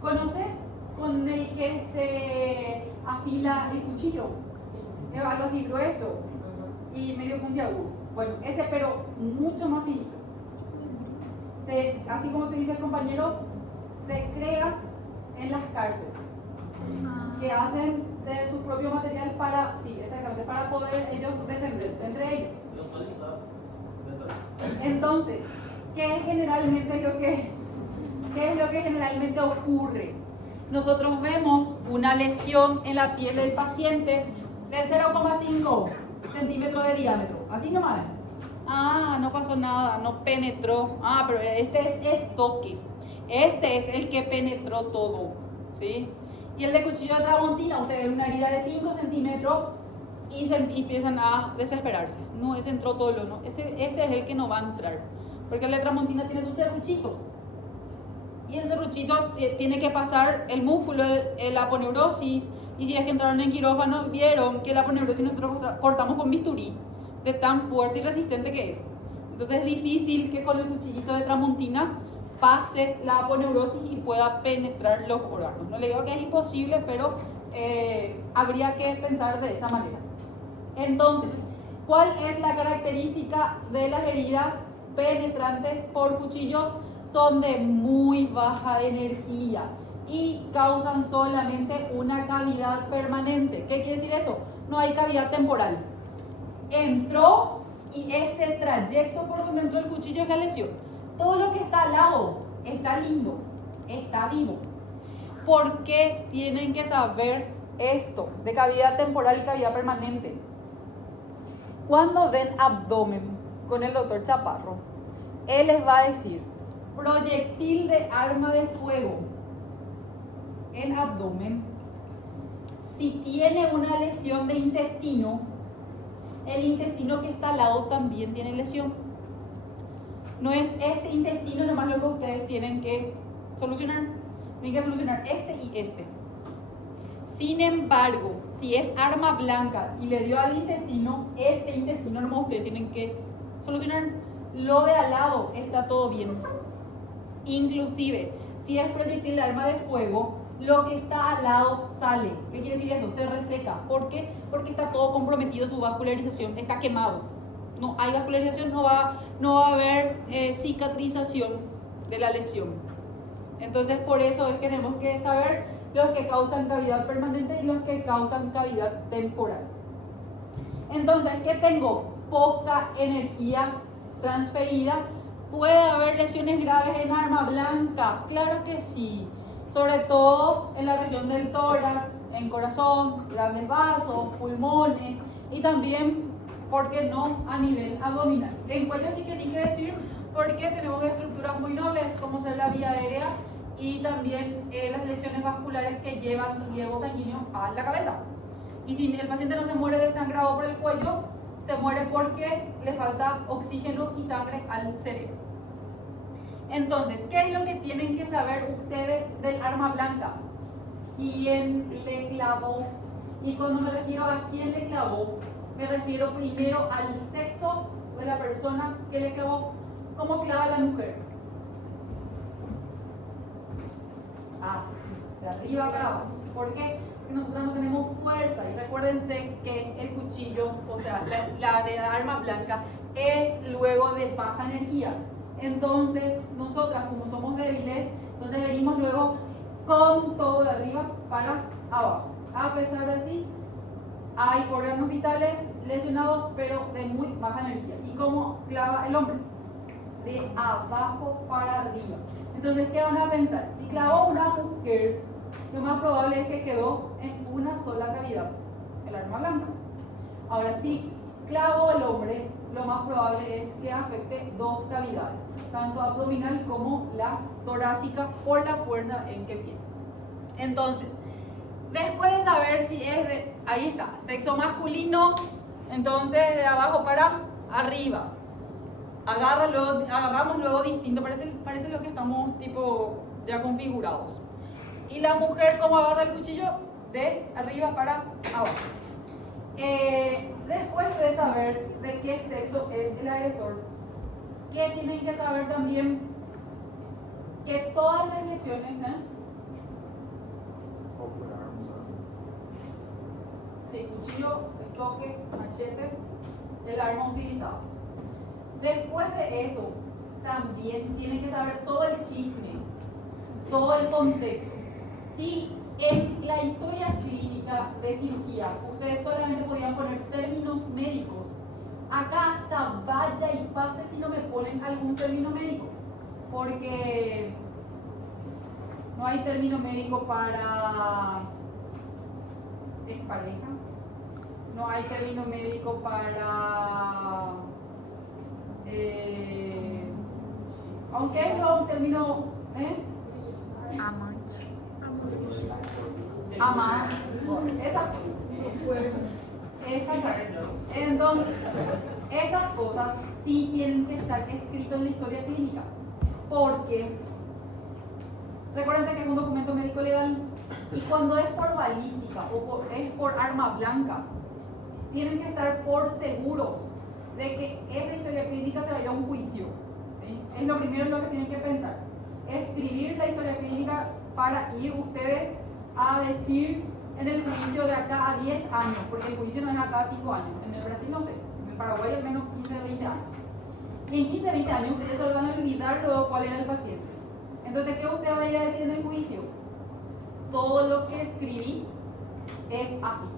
¿Conoces con el que se afila el cuchillo? Es algo así grueso y medio puntiagudo. Bueno, ese pero mucho más finito. Así como te dice el compañero, se crea en las cárceles, que hacen de su propio material para, sí, exactamente, para poder ellos defenderse entre ellos. Entonces, ¿qué es lo que generalmente ocurre? Nosotros vemos una lesión en la piel del paciente de 0,5 centímetros de diámetro, así nomás. Ah, no pasó nada, no penetró. Ah, pero este es estoque. Este es el que penetró todo, ¿sí? Y el de cuchillo de tramontina, usted ve una herida de 5 centímetros y empiezan a desesperarse. No, ese entró todo lo no. Ese es el que no va a entrar. Porque el de tramontina tiene su serruchito. Y el serruchito tiene que pasar el músculo, la aponeurosis. Y si es que entraron en quirófano, vieron que la aponeurosis nosotros cortamos con bisturí, de tan fuerte y resistente que es. Entonces es difícil que con el cuchillito de tramontina pase la aponeurosis y pueda penetrar los órganos. No le digo que es imposible, pero habría que pensar de esa manera. Entonces, ¿cuál es la característica de las heridas penetrantes por cuchillos? Son de muy baja energía y causan solamente una cavidad permanente. ¿Qué quiere decir eso? No hay cavidad temporal. Entró y ese trayecto por donde entró el cuchillo es la lesión. Todo lo que está al lado está lindo, está vivo. ¿Por qué tienen que saber esto de cavidad temporal y cavidad permanente? Cuando ven abdomen con el doctor Chaparro, él les va a decir, proyectil de arma de fuego en abdomen. Si tiene una lesión de intestino, el intestino que está al lado también tiene lesión. No es este intestino nomás lo que ustedes tienen que solucionar. Tienen que solucionar este y este. Sin embargo, si es arma blanca y le dio al intestino, este intestino nomás ustedes tienen que solucionar. Lo de al lado está todo bien. Inclusive, si es proyectil de arma de fuego, lo que está al lado sale. ¿Qué quiere decir eso? Se reseca. ¿Por qué? Porque está todo comprometido, su vascularización está quemado. No hay vascularización, no va a haber cicatrización de la lesión. Entonces, por eso es que tenemos que saber los que causan cavidad permanente y los que causan cavidad temporal. Entonces, ¿qué tengo? Poca energía transferida. ¿Puede haber lesiones graves en arma blanca? Claro que sí. Sobre todo en la región del tórax, en corazón, grandes vasos, pulmones y también, ¿por qué no?, a nivel abdominal. En cuello sí que ni que decir porque tenemos estructuras muy nobles como ser la vía aérea y también las lesiones vasculares que llevan riego sanguíneo a la cabeza. Y si el paciente no se muere desangrado por el cuello, se muere porque le falta oxígeno y sangre al cerebro. Entonces, ¿qué es lo que tienen que saber ustedes del arma blanca? ¿Quién le clavó? Y cuando me refiero a quién le clavó, me refiero primero al sexo de la persona que le clavó. ¿Cómo clava la mujer? Así, de arriba para abajo. ¿Por qué? Porque nosotros no tenemos fuerza. Y recuérdense que el cuchillo, o sea, la de la arma blanca, es luego de baja energía. Entonces, nosotras, como somos débiles, entonces venimos luego con todo de arriba para abajo. A pesar de así, hay órganos vitales lesionados, pero de muy baja energía. ¿Y cómo clava el hombre? De abajo para arriba. Entonces, ¿qué van a pensar? Si clavó una mujer, lo más probable es que quedó en una sola cavidad, el arma blanca. Ahora, si clavó el hombre, lo más probable es que afecte dos cavidades, tanto abdominal como la torácica, por la fuerza en que tiene. Entonces, después de saber si es de, ahí está, sexo masculino, entonces de abajo para arriba. Agarramos luego distinto, parece lo que estamos tipo ya configurados. Y la mujer, ¿cómo agarra el cuchillo? De arriba para abajo. Después de saber de qué sexo es el agresor, ¿qué tienen que saber también? Que todas las lesiones, sí, cuchillo, estoque, machete, el arma utilizado. Después de eso, también tienen que saber todo el chisme, todo el contexto. Si en la historia clínica de cirugía ustedes solamente podían poner términos médicos, acá hasta vaya y pase si no me ponen algún término médico, porque no hay término médico para expareja, no hay término médico para aunque es un término amar, entonces esas cosas sí tienen que estar escritas en la historia clínica, porque recuérdense que es un documento médico legal y cuando es por balística o es por arma blanca, tienen que estar por seguros de que esa historia clínica se vaya a un juicio, ¿sí? Es lo primero en lo que tienen que pensar, escribir la historia clínica para ir ustedes a decir en el juicio de acá a 10 años, porque el juicio no es acá a 5 años, en el Brasil no sé, en el Paraguay al menos 15 o 20 años. Y en 15 o 20 años ustedes solo van a olvidar luego cuál era el paciente. Entonces, ¿qué usted va a ir a decir en el juicio? Todo lo que escribí es así.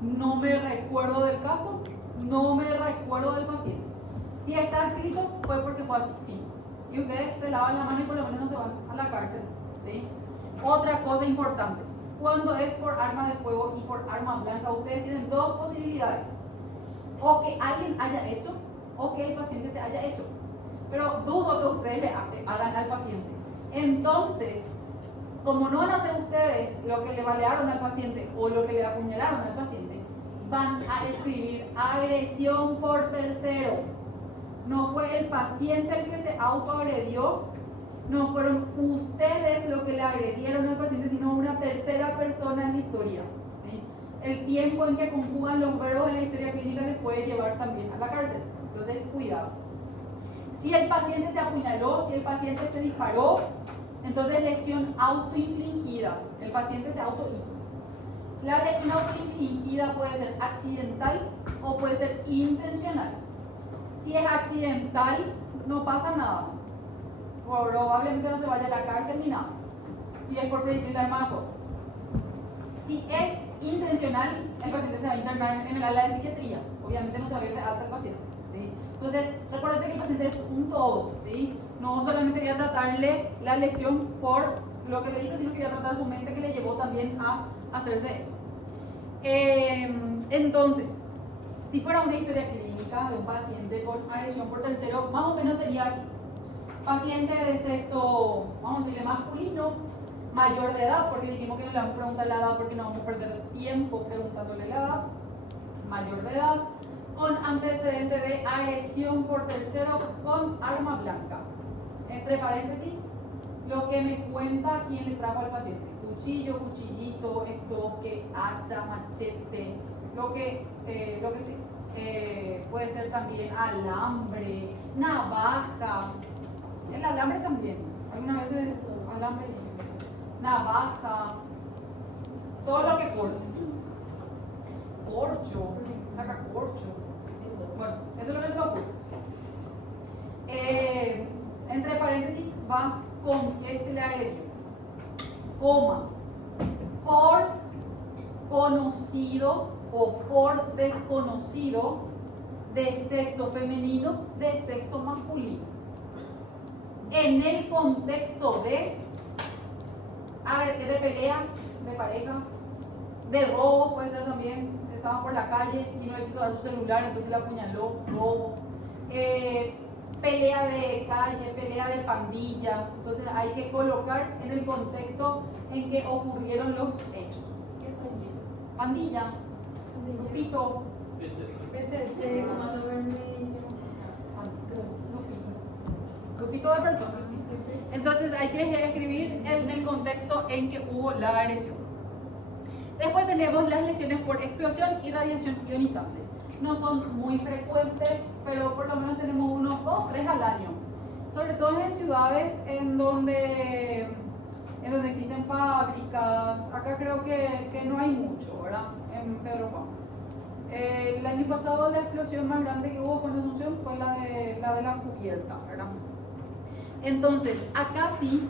No me recuerdo del caso, no me recuerdo del paciente. Si está escrito, fue porque fue así, fin. Y ustedes se lavan la mano y por lo menos no se van a la cárcel, ¿sí? Otra cosa importante, cuando es por arma de fuego y por arma blanca, ustedes tienen dos posibilidades. O que alguien haya hecho, o que el paciente se haya hecho. pero dudo que ustedes le hagan al paciente. Entonces, como no van a hacer ustedes lo que le balearon al paciente o lo que le apuñalaron al paciente, van a escribir agresión por tercero. No fue el paciente el que se autoagredió, no fueron ustedes los que le agredieron al paciente, sino una tercera persona en la historia. ¿Sí? El tiempo en que conjugan los verbos en la historia clínica les puede llevar también a la cárcel. Entonces, cuidado. Si el paciente se apuñaló, si el paciente se disparó, entonces lesión autoinfligida. El paciente se autohizo. La lesión autoinfligida puede ser accidental o puede ser intencional. Si es accidental, no pasa nada. Probablemente no se vaya a la cárcel ni nada. Si es por proyectil armado. Si es intencional, el paciente se va a internar en el ala de psiquiatría. Obviamente no se va a ir de alta el paciente. ¿Sí? Entonces, recuerden que el paciente es un todo. ¿Sí? No solamente voy a tratarle la lesión por lo que le hizo, sino que voy a tratar su mente que le llevó también a hacerse eso. Entonces, si fuera una historia clínica de un paciente con agresión por tercero, más o menos sería así. Paciente de sexo, vamos a decirle masculino, mayor de edad, porque dijimos que no le vamos a preguntar la edad porque no vamos a perder tiempo preguntándole la edad, mayor de edad, con antecedente de agresión por tercero con arma blanca. Entre paréntesis, lo que me cuenta quién le trajo al paciente. Cuchillo, cuchillito, estoque, hacha, machete, lo que sí. Puede ser también alambre, navaja. El alambre también. Algunas veces alambre y navaja. Todo lo que corte. Corcho. Saca corcho. Bueno, eso es lo que se me ocurre. Entre paréntesis va con qué se le agredió. Coma. Por conocido o por desconocido de sexo femenino, de sexo masculino. En el contexto de pelea, de pareja, de robo, puede ser también, estaba por la calle y no le quiso dar su celular, entonces le apuñaló, robo. Pelea de calle, pelea de pandilla, entonces hay que colocar en el contexto en que ocurrieron los hechos. Pandilla, grupito, PCC, Comando Vermelho. grupito de personas. Entonces hay que escribir en el contexto en que hubo la agresión. Después tenemos las lesiones por explosión y radiación ionizante. No son muy frecuentes, pero por lo menos tenemos unos 2 o 3 al año. Sobre todo en ciudades en donde existen fábricas. Acá creo que no hay mucho, ¿verdad? En Pedro Juan. El año pasado la explosión más grande que hubo en Asunción fue la de la cubierta, ¿verdad? Entonces, acá sí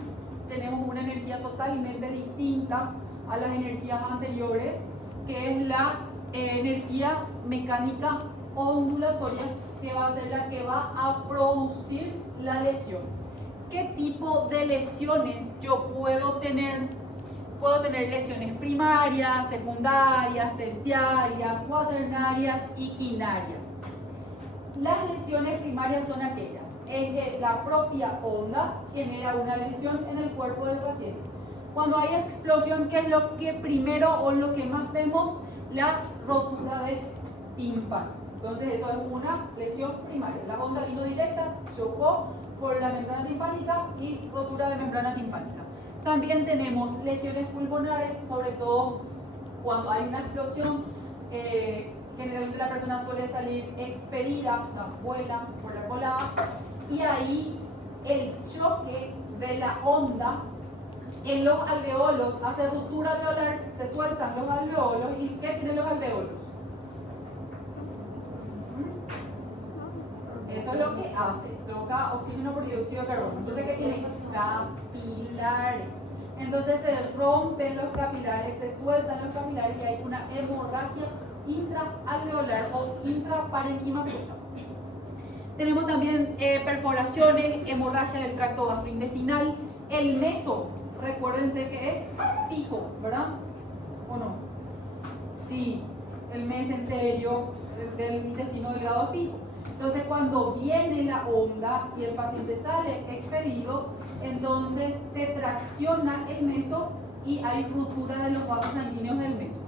tenemos una energía totalmente distinta a las energías anteriores, que es la energía mecánica ondulatoria, que va a ser la que va a producir la lesión. ¿Qué tipo de lesiones yo puedo tener? Puedo tener lesiones primarias, secundarias, terciarias, cuaternarias y quinarias. Las lesiones primarias son aquellas en que la propia onda genera una lesión en el cuerpo del paciente. Cuando hay explosión, ¿qué es lo que primero o lo que más vemos? La rotura de tímpano. Entonces eso es una lesión primaria. La onda vino directa, chocó por la membrana timpánica y rotura de membrana timpánica. También tenemos lesiones pulmonares, sobre todo cuando hay una explosión. Generalmente la persona suele salir expelida, o sea, vuela por la colada, y ahí el choque de la onda en los alveolos hace ruptura alveolar, se sueltan los alveolos. ¿Y qué tienen los alveolos? Eso es lo que hace, troca oxígeno por dióxido de carbono. Entonces, ¿qué tiene? Capilares. Entonces se rompen los capilares, se sueltan los capilares y hay una hemorragia intraalveolar o intraparenquimatosa. Tenemos también perforaciones, hemorragia del tracto gastrointestinal. El meso, recuérdense que es fijo, ¿verdad? ¿O no? Sí, el mesenterio del intestino delgado fijo. Entonces cuando viene la onda y el paciente sale expedido, entonces se tracciona el meso y hay ruptura de los vasos sanguíneos del meso.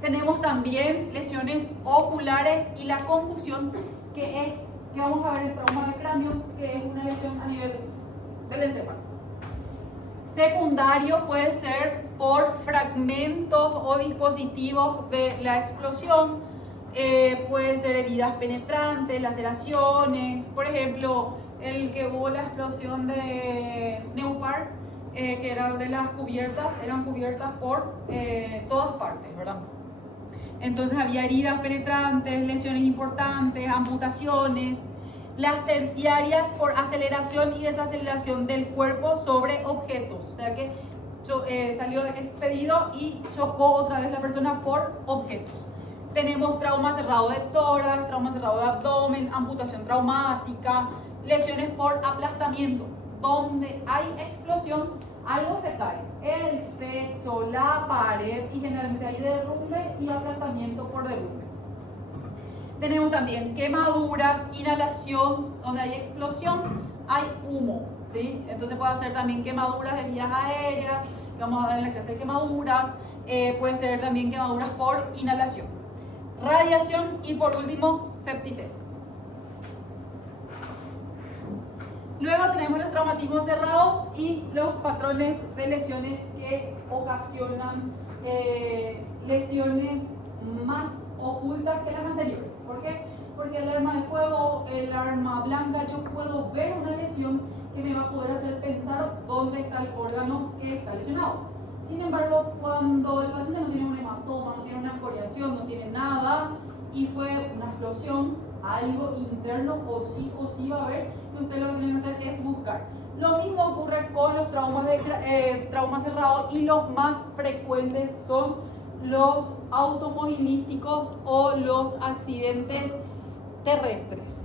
Tenemos también lesiones oculares y la confusión, que vamos a ver el trauma de cráneo, que es una lesión a nivel del encéfalo. Secundario puede ser por fragmentos o dispositivos de la explosión, puede ser heridas penetrantes, laceraciones, por ejemplo, el que hubo la explosión de Neupar, que eran de las cubiertas, eran cubiertas por todas partes, ¿verdad? Entonces había heridas penetrantes, lesiones importantes, amputaciones. Las terciarias por aceleración y desaceleración del cuerpo sobre objetos, o sea que salió expedido y chocó otra vez la persona por objetos. Tenemos trauma cerrado de tórax, trauma cerrado de abdomen, amputación traumática, lesiones por aplastamiento. Donde hay explosión, algo se cae, el techo, la pared, y generalmente hay derrumbe y aplastamiento por derrumbe. Tenemos también quemaduras, inhalación, donde hay explosión, hay humo, ¿sí? Entonces puede ser también quemaduras de vías aéreas, que vamos a ver en la clase de quemaduras, puede ser también quemaduras por inhalación, radiación y por último septicemia. Luego tenemos los traumatismos cerrados y los patrones de lesiones que ocasionan lesiones más ocultas que las anteriores. ¿Por qué? Porque el arma de fuego, el arma blanca, yo puedo ver una lesión que me va a poder hacer pensar dónde está el órgano que está lesionado. Sin embargo, cuando el paciente no tiene un hematoma, no tiene una escoriación, no tiene nada y fue una explosión, algo interno o sí va a haber, y usted lo que tiene que hacer es buscar. Lo mismo ocurre con los traumas cerrados, y los más frecuentes son los automovilísticos o los accidentes terrestres.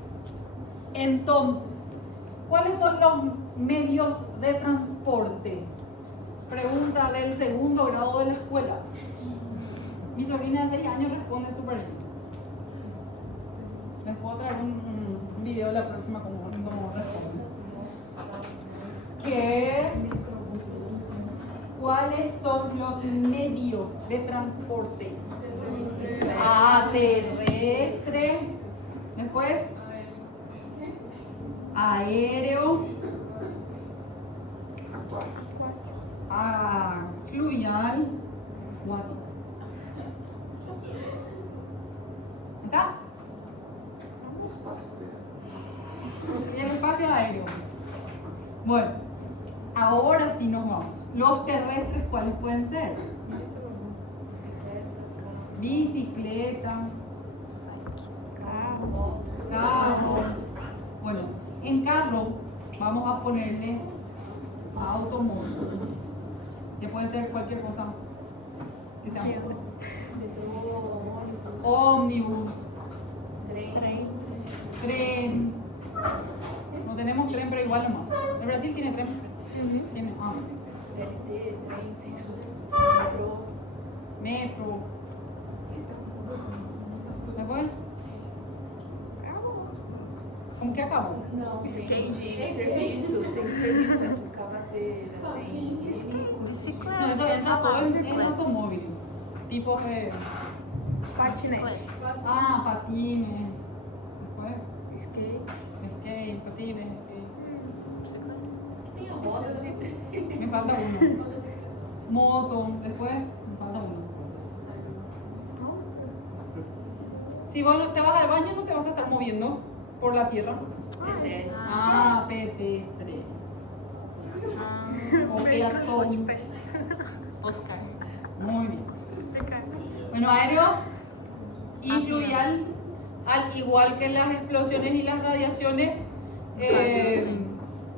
Entonces, ¿cuáles son los medios de transporte? Pregunta del segundo grado de la escuela. Mi sobrina de 6 años responde súper bien. Les puedo traer un video la próxima como responde. ¿Cuáles son los medios de transporte? Terrestre. Después, aéreo. Fluvial. Acuático. ¿Está? Y el espacio aéreo. Bueno, ahora sí nos vamos. Los terrestres, ¿cuáles pueden ser? Bicicleta, carros. Bueno, en carro vamos a ponerle automóvil. Que puede ser cualquier cosa que sea ómnibus, tren. No tenemos tren, pero igual no. En Brasil tiene tren. Tiene metro. Después, como que acabou? Não, tem de serviço, tem serviço de escavadeira, tem bicicleta. No, eso entra todo en automóvil. Tipo de Patinete. patines. Después, skate, patines, Tem rodas e tem. Me falta uno. Moto, después, me falta uno. Si vos te vas al baño, no te vas a estar moviendo por la tierra. Pedestre. Pedestre. O peatón. Oscar. Muy bien. Bueno, aéreo y fluvial, al igual que las explosiones y las radiaciones,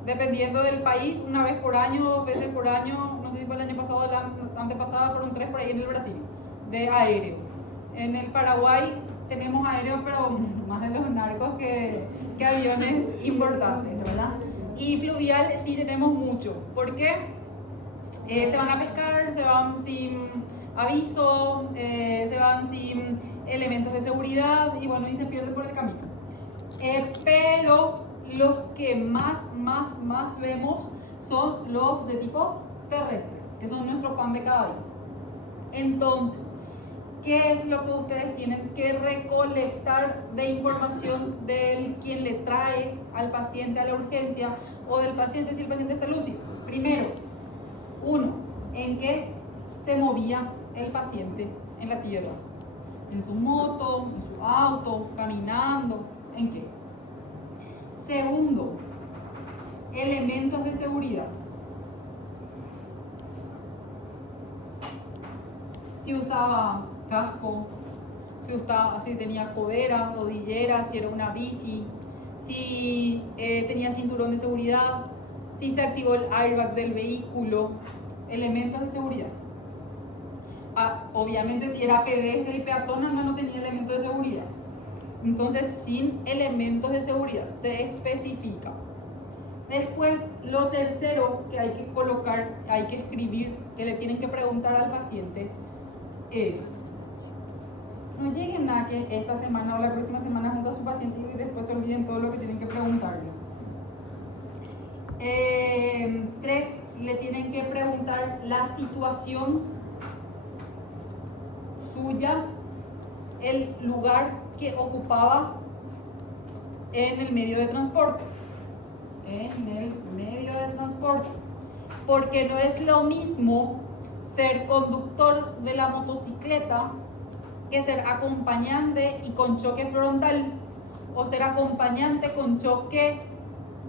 dependiendo del país, una vez por año, 2 veces por año, no sé si fue el año pasado o la antepasada, fueron 3 por ahí en el Brasil, de aéreo. En el Paraguay tenemos aéreo, pero más de los narcos que aviones importantes, ¿verdad? Y fluvial sí tenemos mucho, porque se van a pescar, se van sin aviso, se van sin elementos de seguridad y bueno, y se pierden por el camino. Pero los que más vemos son los de tipo terrestre, que son nuestro pan de cada día. Entonces, ¿qué es lo que ustedes tienen que recolectar de información del quien le trae al paciente a la urgencia o del paciente si el paciente está lúcido? Primero, uno, ¿en qué se movía el paciente en la tierra? ¿En su moto, en su auto, caminando? ¿En qué? Segundo, elementos de seguridad. Si usaba casco, si tenía coderas, rodilleras, si era una bici, si tenía cinturón de seguridad, si se activó el airbag del vehículo, elementos de seguridad. Obviamente si era pedestre y peatón no tenía elementos de seguridad. Entonces, sin elementos de seguridad, se especifica. Después, lo tercero que hay que colocar, hay que escribir, que le tienen que preguntar al paciente es: no lleguen a que esta semana o la próxima semana junto a su paciente y después se olviden todo lo que tienen que preguntarle. 3, le tienen que preguntar la situación suya, el lugar que ocupaba en el medio de transporte. En el medio de transporte. Porque no es lo mismo ser conductor de la motocicleta que ser acompañante y con choque frontal, o ser acompañante con choque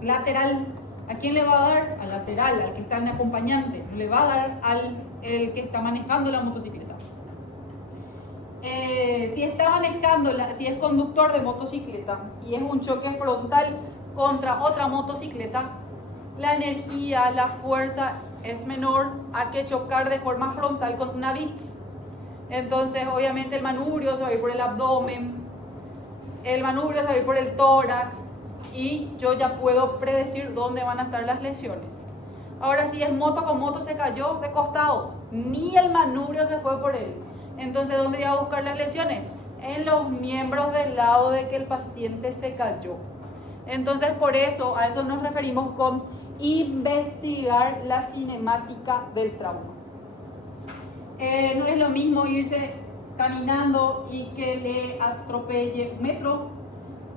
lateral. ¿A quién le va a dar? Al lateral, al que está en acompañante. Le va a dar al el que está manejando la motocicleta. Si está manejando, si es conductor de motocicleta y es un choque frontal contra otra motocicleta, la energía, la fuerza es menor a que chocar de forma frontal con una bici. Entonces, obviamente, el manubrio se va a ir por el abdomen, el manubrio se va a ir por el tórax, y yo ya puedo predecir dónde van a estar las lesiones. Ahora, si es moto con moto, se cayó de costado, ni el manubrio se fue por él. Entonces, ¿dónde voy a buscar las lesiones? En los miembros del lado de que el paciente se cayó. Entonces, por eso, a eso nos referimos con investigar la cinemática del trauma. No es lo mismo irse caminando y que le atropelle un metro,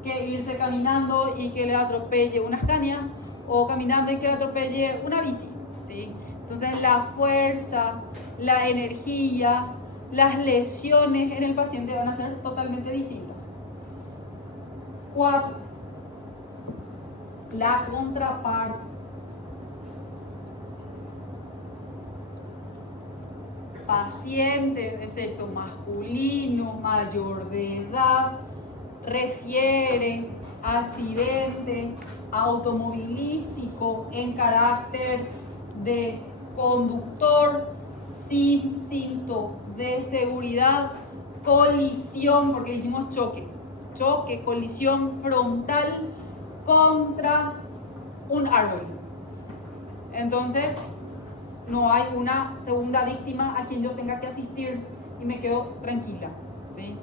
que irse caminando y que le atropelle una Scania, o caminando y que le atropelle una bici, ¿sí? Entonces, la fuerza, la energía, las lesiones en el paciente van a ser totalmente distintas. 4. La contraparte. Paciente de sexo masculino, mayor de edad, refiere accidente automovilístico en carácter de conductor sin cinto de seguridad, colisión, porque dijimos choque, colisión frontal contra un árbol. Entonces, no hay una segunda víctima a quien yo tenga que asistir y me quedo tranquila, ¿sí?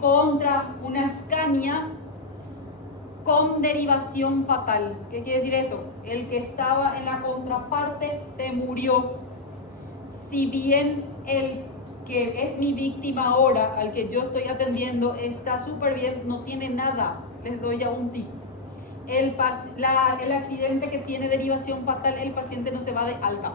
Contra una Scania con derivación fatal. ¿Qué quiere decir eso? El que estaba en la contraparte se murió. Si bien el que es mi víctima ahora, al que yo estoy atendiendo, está súper bien, no tiene nada, les doy ya un tip. El accidente que tiene derivación fatal, el paciente no se va de alta,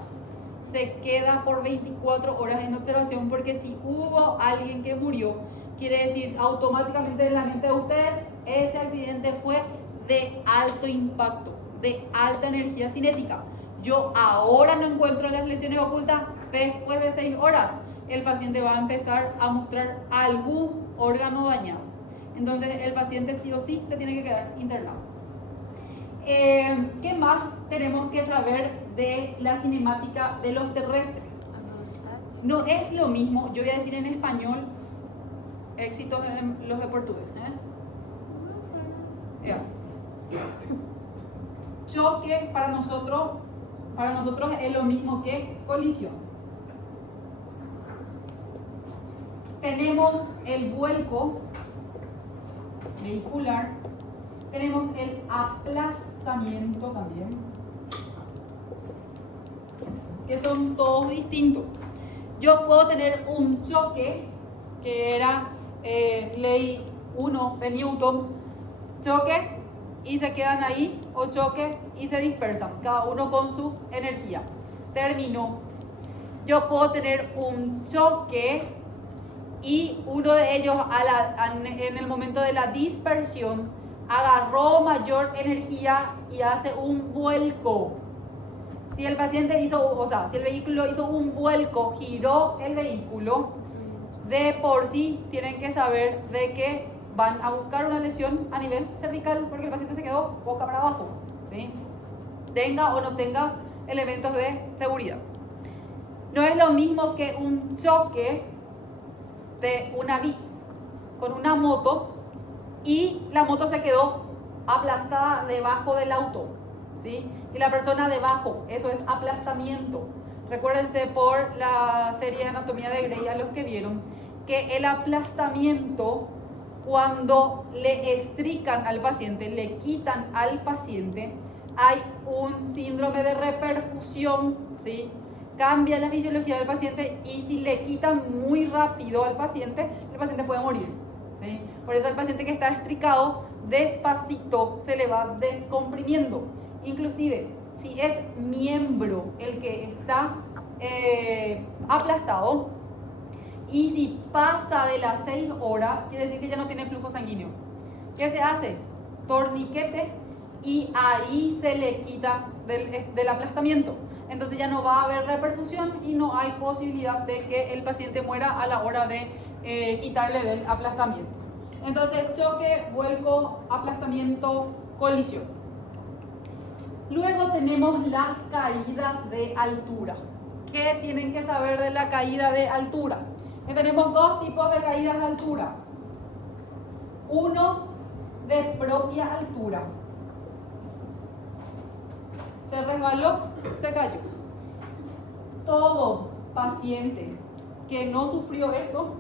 se queda por 24 horas en observación, porque si hubo alguien que murió, quiere decir automáticamente en la mente de ustedes, ese accidente fue de alto impacto, de alta energía cinética. Yo ahora no encuentro las lesiones ocultas. Después de 6 horas, el paciente va a empezar a mostrar algún órgano dañado. Entonces, el paciente sí o sí se tiene que quedar internado. ¿Qué más tenemos que saber de la cinemática de los terrestres? No es lo mismo, yo voy a decir en español, éxitos en los de portugués. Choque para nosotros es lo mismo que colisión. Tenemos el vuelco vehicular. Tenemos el aplastamiento también, que son todos distintos. Yo puedo tener un choque, que era ley 1 de Newton, choque y se quedan ahí, o choque y se dispersan, cada uno con su energía. Terminó. Yo puedo tener un choque y uno de ellos en el momento de la dispersión agarró mayor energía y hace un vuelco. Si el paciente si el vehículo hizo un vuelco, giró el vehículo, de por sí tienen que saber de que van a buscar una lesión a nivel cervical porque el paciente se quedó boca para abajo, ¿sí? Tenga o no tenga elementos de seguridad. No es lo mismo que un choque de una bici con una moto y la moto se quedó aplastada debajo del auto, ¿sí? Y la persona debajo, eso es aplastamiento. Recuérdense por la serie Anatomía de Grey, a los que vieron, que el aplastamiento, cuando le estrican al paciente, le quitan al paciente, hay un síndrome de reperfusión, ¿sí? Cambia la fisiología del paciente y si le quitan muy rápido al paciente, el paciente puede morir, ¿sí? Por eso el paciente que está estricado, despacito se le va descomprimiendo. Inclusive, si es miembro el que está aplastado y si pasa de las 6 horas, quiere decir que ya no tiene flujo sanguíneo. ¿Qué se hace? Torniquete y ahí se le quita del aplastamiento. Entonces ya no va a haber reperfusión y no hay posibilidad de que el paciente muera a la hora de quitarle del aplastamiento. Entonces, choque, vuelco, aplastamiento, colisión. Luego tenemos las caídas de altura. ¿Qué tienen que saber de la caída de altura? Tenemos dos tipos de caídas de altura. Uno de propia altura. Se resbaló, se cayó. Todo paciente que no sufrió eso,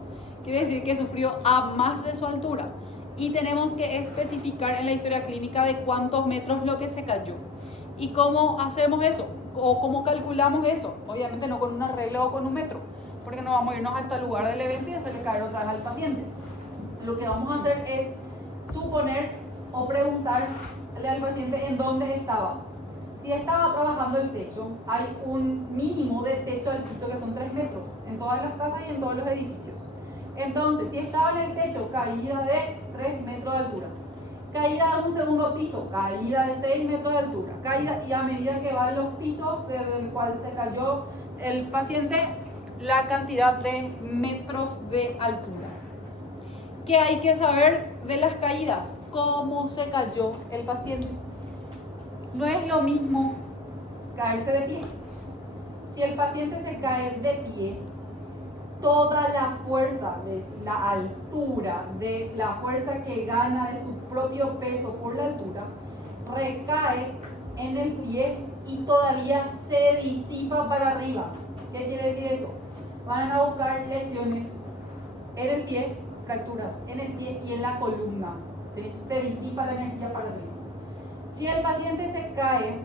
quiere decir que sufrió a más de su altura. Y tenemos que especificar en la historia clínica de cuántos metros lo que se cayó. ¿Y cómo hacemos eso? ¿O cómo calculamos eso? Obviamente no con una regla o con un metro, porque no vamos a irnos hasta el lugar del evento y hacerle caer otra vez al paciente. Lo que vamos a hacer es suponer o preguntarle al paciente en dónde estaba. Si estaba trabajando el techo, hay un mínimo de techo al piso que son 3 metros en todas las casas y en todos los edificios. Entonces, si estaba en el techo, caída de 3 metros de altura. Caída de un segundo piso, caída de 6 metros de altura. Caída, y a medida que van los pisos desde el cual se cayó el paciente, la cantidad de metros de altura. ¿Qué hay que saber de las caídas? ¿Cómo se cayó el paciente? No es lo mismo caerse de pie. Si el paciente se cae de pie, toda la fuerza de la altura, de la fuerza que gana de su propio peso por la altura, recae en el pie y todavía se disipa para arriba. ¿Qué quiere decir eso? Van a buscar lesiones en el pie, fracturas en el pie y en la columna, ¿sí? Se disipa la energía para arriba. Si el paciente se cae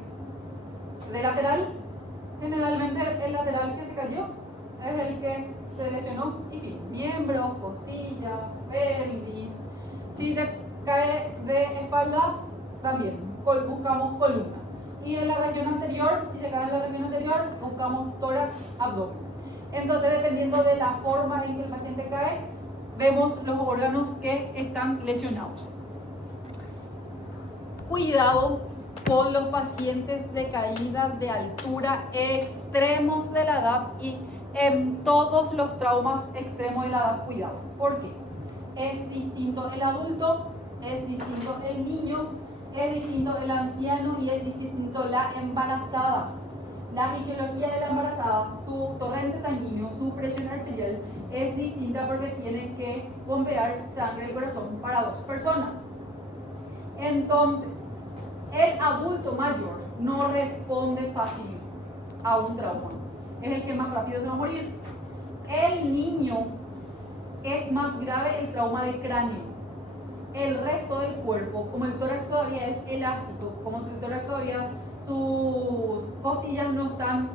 de lateral, generalmente el lateral que se cayó es el que se lesionó y fin, miembros, costillas, pelvis. Si se cae de espalda, también buscamos columna. Y en la región anterior, si se cae en la región anterior, buscamos tórax, abdomen. Entonces, dependiendo de la forma en que el paciente cae, vemos los órganos que están lesionados. Cuidado con los pacientes de caída de altura extremos de la edad y en todos los traumas extremos de la edad, cuidado. ¿Por qué? Es distinto el adulto, es distinto el niño, es distinto el anciano y es distinto la embarazada. La fisiología de la embarazada, su torrente sanguíneo, su presión arterial es distinta porque tiene que bombear sangre del corazón para 2 personas. Entonces, el adulto mayor no responde fácil a un trauma. Es el que más rápido se va a morir. El niño es más grave el trauma del cráneo. el resto del cuerpo, como el tórax todavía es elástico, como el tórax todavía sus costillas no están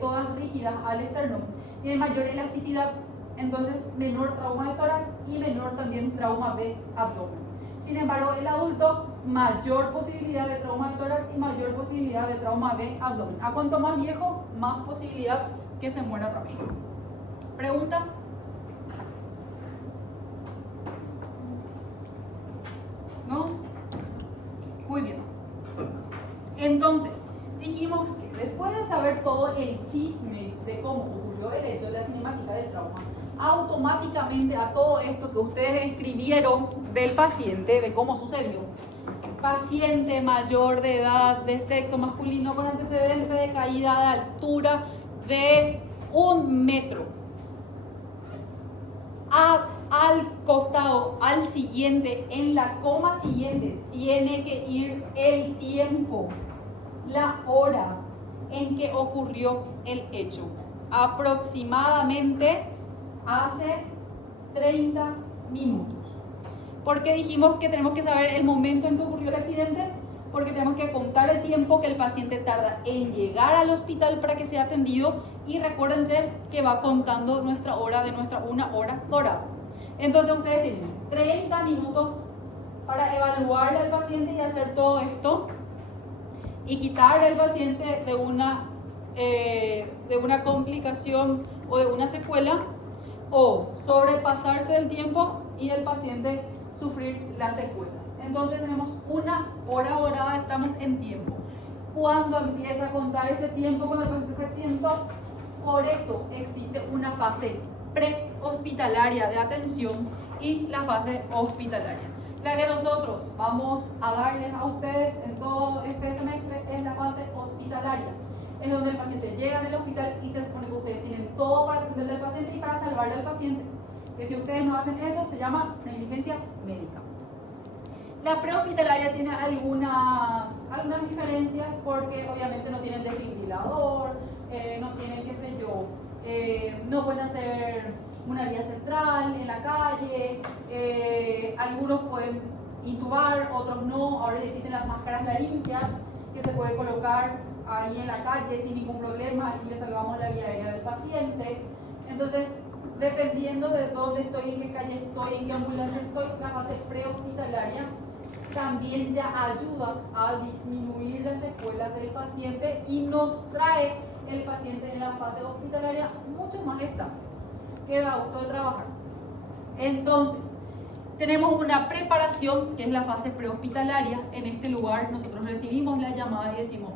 todas rígidas al esternón, tiene mayor elasticidad, entonces menor trauma de tórax y menor también trauma de abdomen. Sin embargo, el adulto, mayor posibilidad de trauma de tórax y mayor posibilidad de trauma de abdomen. A cuanto más viejo, más posibilidad que se muera rápido. ¿Preguntas? ¿No? Muy bien. Entonces, dijimos que después de saber todo el chisme de cómo ocurrió el hecho de la cinemática del trauma, automáticamente a todo esto que ustedes escribieron del paciente, de cómo sucedió, paciente mayor de edad, de sexo masculino con antecedente de caída de altura de 1 metro, al costado, al siguiente, en la coma siguiente, tiene que ir el tiempo, la hora en que ocurrió el hecho. Aproximadamente hace 30 minutos. ¿Por qué dijimos que tenemos que saber el momento en que ocurrió el accidente? Porque tenemos que contar el tiempo que el paciente tarda en llegar al hospital para que sea atendido, y recuérdense que va contando nuestra hora de nuestra 1 hora dorada. Entonces ustedes tienen 30 minutos para evaluar al paciente y hacer todo esto y quitar al paciente de una complicación o de una secuela, o sobrepasarse del tiempo y el paciente sufrir las secuelas. Entonces tenemos 1 hora dorada, estamos en tiempo. Cuando empieza a contar ese tiempo cuando el paciente se accidentó, por eso existe una fase prehospitalaria de atención y la fase hospitalaria. La que nosotros vamos a darles a ustedes en todo este semestre es la fase hospitalaria. Es donde el paciente llega al hospital y se supone que ustedes tienen todo para atenderle al paciente y para salvarle al paciente. Que si ustedes no hacen eso, se llama negligencia médica. La prehospitalaria tiene algunas diferencias, porque obviamente no tienen desfibrilador, no tienen, qué sé yo, no pueden hacer una vía central en la calle, algunos pueden intubar, otros no. Ahora ya existen las máscaras laringeas que se puede colocar ahí en la calle sin ningún problema y le salvamos la vía aérea del paciente. Entonces, dependiendo de dónde estoy, en qué calle estoy, en qué ambulancia estoy, la fase prehospitalaria también ya ayuda a disminuir las secuelas del paciente y nos trae el paciente en la fase hospitalaria mucho más estable, que da gusto de trabajar. Entonces, tenemos una preparación, que es la fase prehospitalaria. En este lugar nosotros recibimos la llamada y decimos,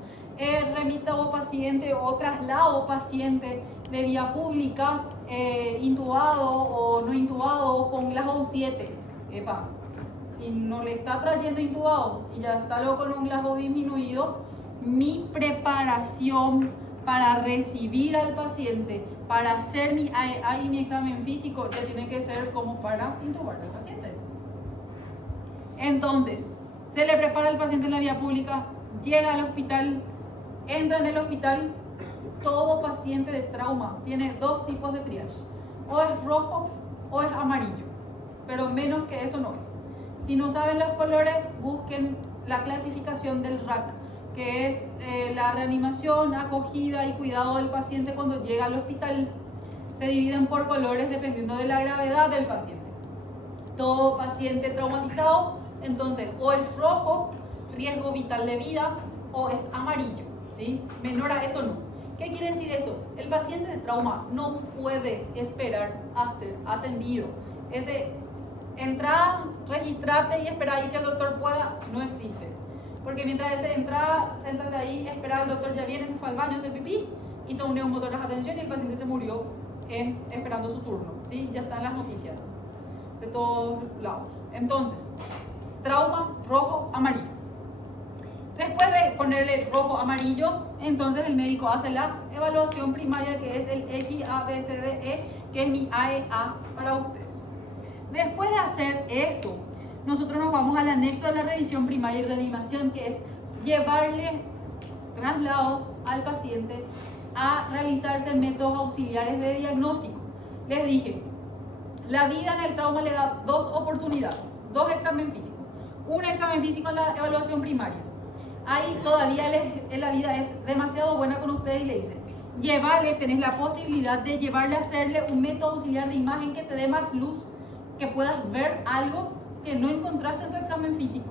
remita o paciente o traslado paciente de vía pública, intubado o no intubado con Glasgow 7. Epa, si no le está trayendo intubado y ya está luego con un Glasgow disminuido, mi preparación para recibir al paciente, para hacer mi AEA y mi examen físico, ya tiene que ser como para intubar al paciente. Entonces, se le prepara al paciente en la vía pública, llega al hospital, entra en el hospital. Todo paciente de trauma tiene 2 tipos de triage, o es rojo o es amarillo, pero menos que eso no es. Si no saben los colores, busquen la clasificación del RAC, que es la reanimación, acogida y cuidado del paciente cuando llega al hospital. Se dividen por colores dependiendo de la gravedad del paciente. Todo paciente traumatizado, entonces, o es rojo, riesgo vital de vida, o es amarillo, ¿sí? Menor a eso no. ¿Qué quiere decir eso? El paciente de trauma no puede esperar a ser atendido. Ese entrada, registrate y espera ahí que el doctor pueda, no existe. Porque mientras ese entrada, séntate ahí, espera, el doctor ya viene, se fue al baño, hace pipí, hizo un neumotórax de atención y el paciente se murió esperando su turno, ¿sí? Ya están las noticias de todos lados. Entonces, trauma, rojo, amarillo. Después de ponerle rojo, amarillo, entonces el médico hace la evaluación primaria, que es el XABCDE, que es mi AEA para ustedes. Después de hacer eso, nosotros nos vamos al anexo de la revisión primaria y reanimación, que es llevarle traslado al paciente a realizarse métodos auxiliares de diagnóstico. Les dije, la vida en el trauma le da 2 oportunidades. 2 exámenes físicos. Un examen físico en la evaluación primaria. Ahí todavía la vida es demasiado buena con ustedes y le dicen, llévale, tenés la posibilidad de llevarle a hacerle un método auxiliar de imagen que te dé más luz, que puedas ver algo que no encontraste en tu examen físico.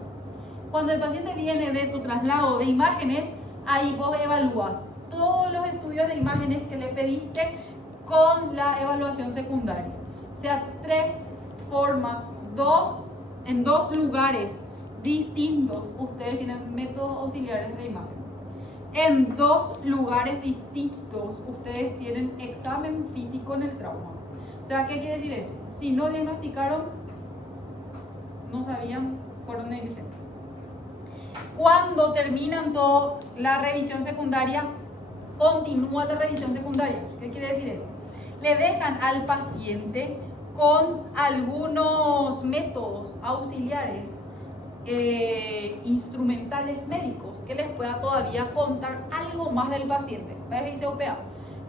Cuando el paciente viene de su traslado de imágenes, ahí vos evalúas todos los estudios de imágenes que le pediste con la evaluación secundaria. O sea, 3 formas, en 2 lugares distintos, ustedes tienen métodos auxiliares de imagen. En 2 lugares distintos, ustedes tienen examen físico en el trauma. O sea, ¿qué quiere decir eso? Si no diagnosticaron, no sabían, fueron negligentes. Cuando terminan toda la revisión secundaria, continúa la revisión secundaria. ¿Qué quiere decir eso? Le dejan al paciente con algunos métodos auxiliares instrumentales médicos que les pueda todavía contar algo más del paciente. PGI-COPA.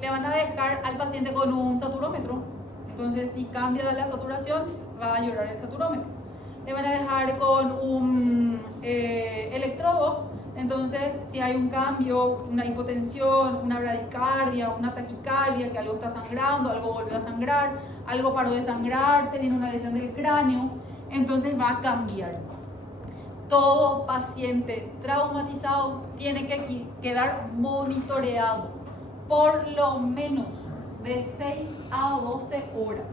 Le van a dejar al paciente con un saturómetro. Entonces, si cambia la saturación, va a llorar el saturómetro. Le van a dejar con un electrodo. Entonces, si hay un cambio, una hipotensión, una bradicardia, una taquicardia, que algo está sangrando, algo volvió a sangrar, algo paró de sangrar, tiene una lesión del cráneo, entonces va a cambiar. Todo paciente traumatizado tiene que quedar monitoreado por lo menos de 6 a 12 horas.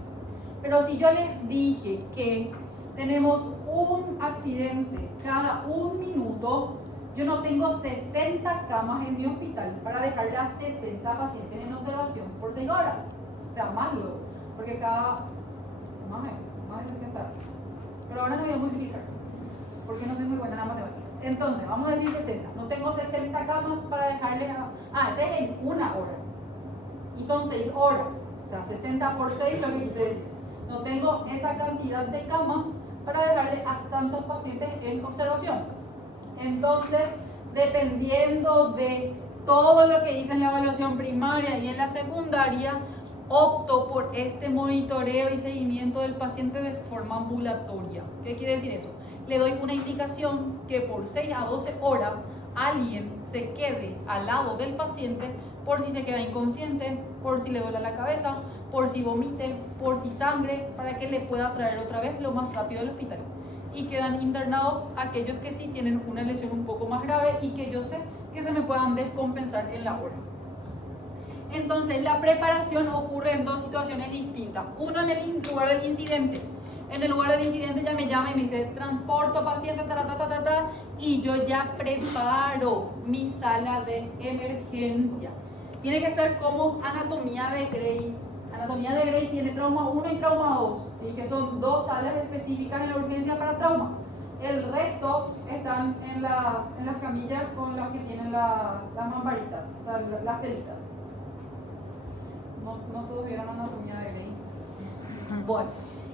Pero si yo les dije que tenemos un accidente cada 1 minuto, yo no tengo 60 camas en mi hospital para dejar las 60 pacientes en observación por 6 horas. O sea, más luego, porque más de 60. Pero ahora no voy a multiplicar, porque no soy muy buena en la matemática. Entonces, vamos a decir 60. No tengo 60 camas para dejarles ese es en 1 hora. Y son 6 horas. O sea, 60 por 6 lo que quise decir. No tengo esa cantidad de camas para dejarle a tantos pacientes en observación. Entonces, dependiendo de todo lo que hice en la evaluación primaria y en la secundaria, opto por este monitoreo y seguimiento del paciente de forma ambulatoria. ¿Qué quiere decir eso? Le doy una indicación que por 6 a 12 horas alguien se quede al lado del paciente por si se queda inconsciente, por si le duele la cabeza, por si vomite, por si sangre, para que le pueda traer otra vez lo más rápido al hospital. Y quedan internados aquellos que sí tienen una lesión un poco más grave y que yo sé que se me puedan descompensar en la hora. Entonces, la preparación ocurre en 2 situaciones distintas. Uno, en el lugar del incidente. En el lugar del incidente ya me llama y me dice, transporto paciente, y yo ya preparo mi sala de emergencia. Tiene que ser como anatomía de Gray. Anatomía de Gray tiene trauma 1 y trauma 2, ¿sí? Que son 2 salas específicas en la urgencia para trauma. El resto están en las camillas con las que tienen las mamparitas, o sea, las telitas. No todos vieron anatomía de Gray. Bueno,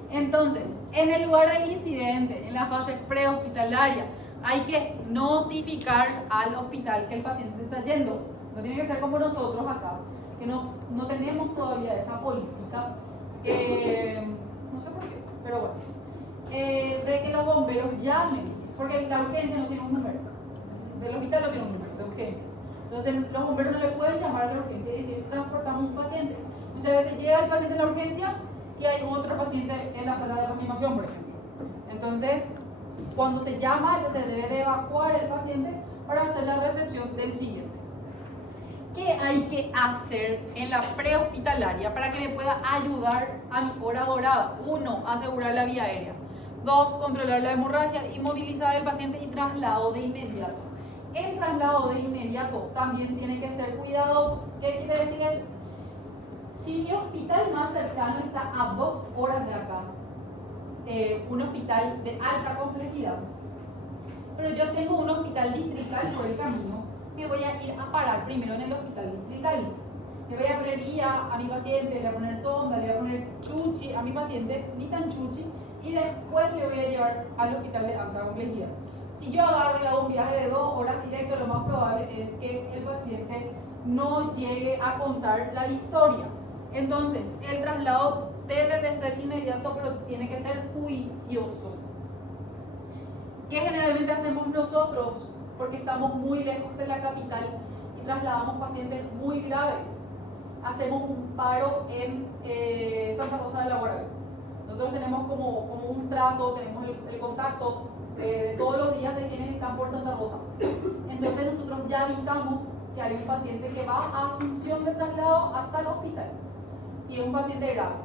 entonces, en el lugar del incidente, en la fase prehospitalaria, hay que notificar al hospital que el paciente se está yendo. No tiene que ser como nosotros acá, que no tenemos todavía esa política, no sé por qué, pero bueno, de que los bomberos llamen, porque la urgencia no tiene un número, el hospital no tiene un número de urgencia. Entonces los bomberos no le pueden llamar a la urgencia y decir transportamos un paciente. Muchas veces llega el paciente a la urgencia y hay otro paciente en la sala de reanimación, por ejemplo. Entonces, cuando se llama, se debe de evacuar el paciente para hacer la recepción del siguiente. ¿Qué hay que hacer en la prehospitalaria para que me pueda ayudar a mi hora dorada? 1, asegurar la vía aérea. 2, controlar la hemorragia, inmovilizar al paciente y traslado de inmediato. El traslado de inmediato también tiene que ser cuidadoso. ¿Qué quiere decir eso? Si mi hospital más cercano está a 2 horas de acá, un hospital de alta complejidad, pero yo tengo un hospital distrital por el camino, me voy a ir a parar primero en el hospital distrital. Le voy a poner guía a mi paciente, le voy a poner sonda, le voy a poner chuchi a mi paciente, ni tan chuchi, y después le voy a llevar al hospital de alta complejidad. Si yo agarro y hago un viaje de 2 horas directo, lo más probable es que el paciente no llegue a contar la historia. Entonces, el traslado debe de ser inmediato, pero tiene que ser juicioso. ¿Qué generalmente hacemos nosotros? Porque estamos muy lejos de la capital y trasladamos pacientes muy graves. Hacemos un paro en Santa Rosa de la Guardia. Nosotros tenemos como un trato, tenemos el contacto de todos los días de quienes están por Santa Rosa. Entonces nosotros ya avisamos que hay un paciente que va a Asunción de traslado hasta el hospital. Si es un paciente grave,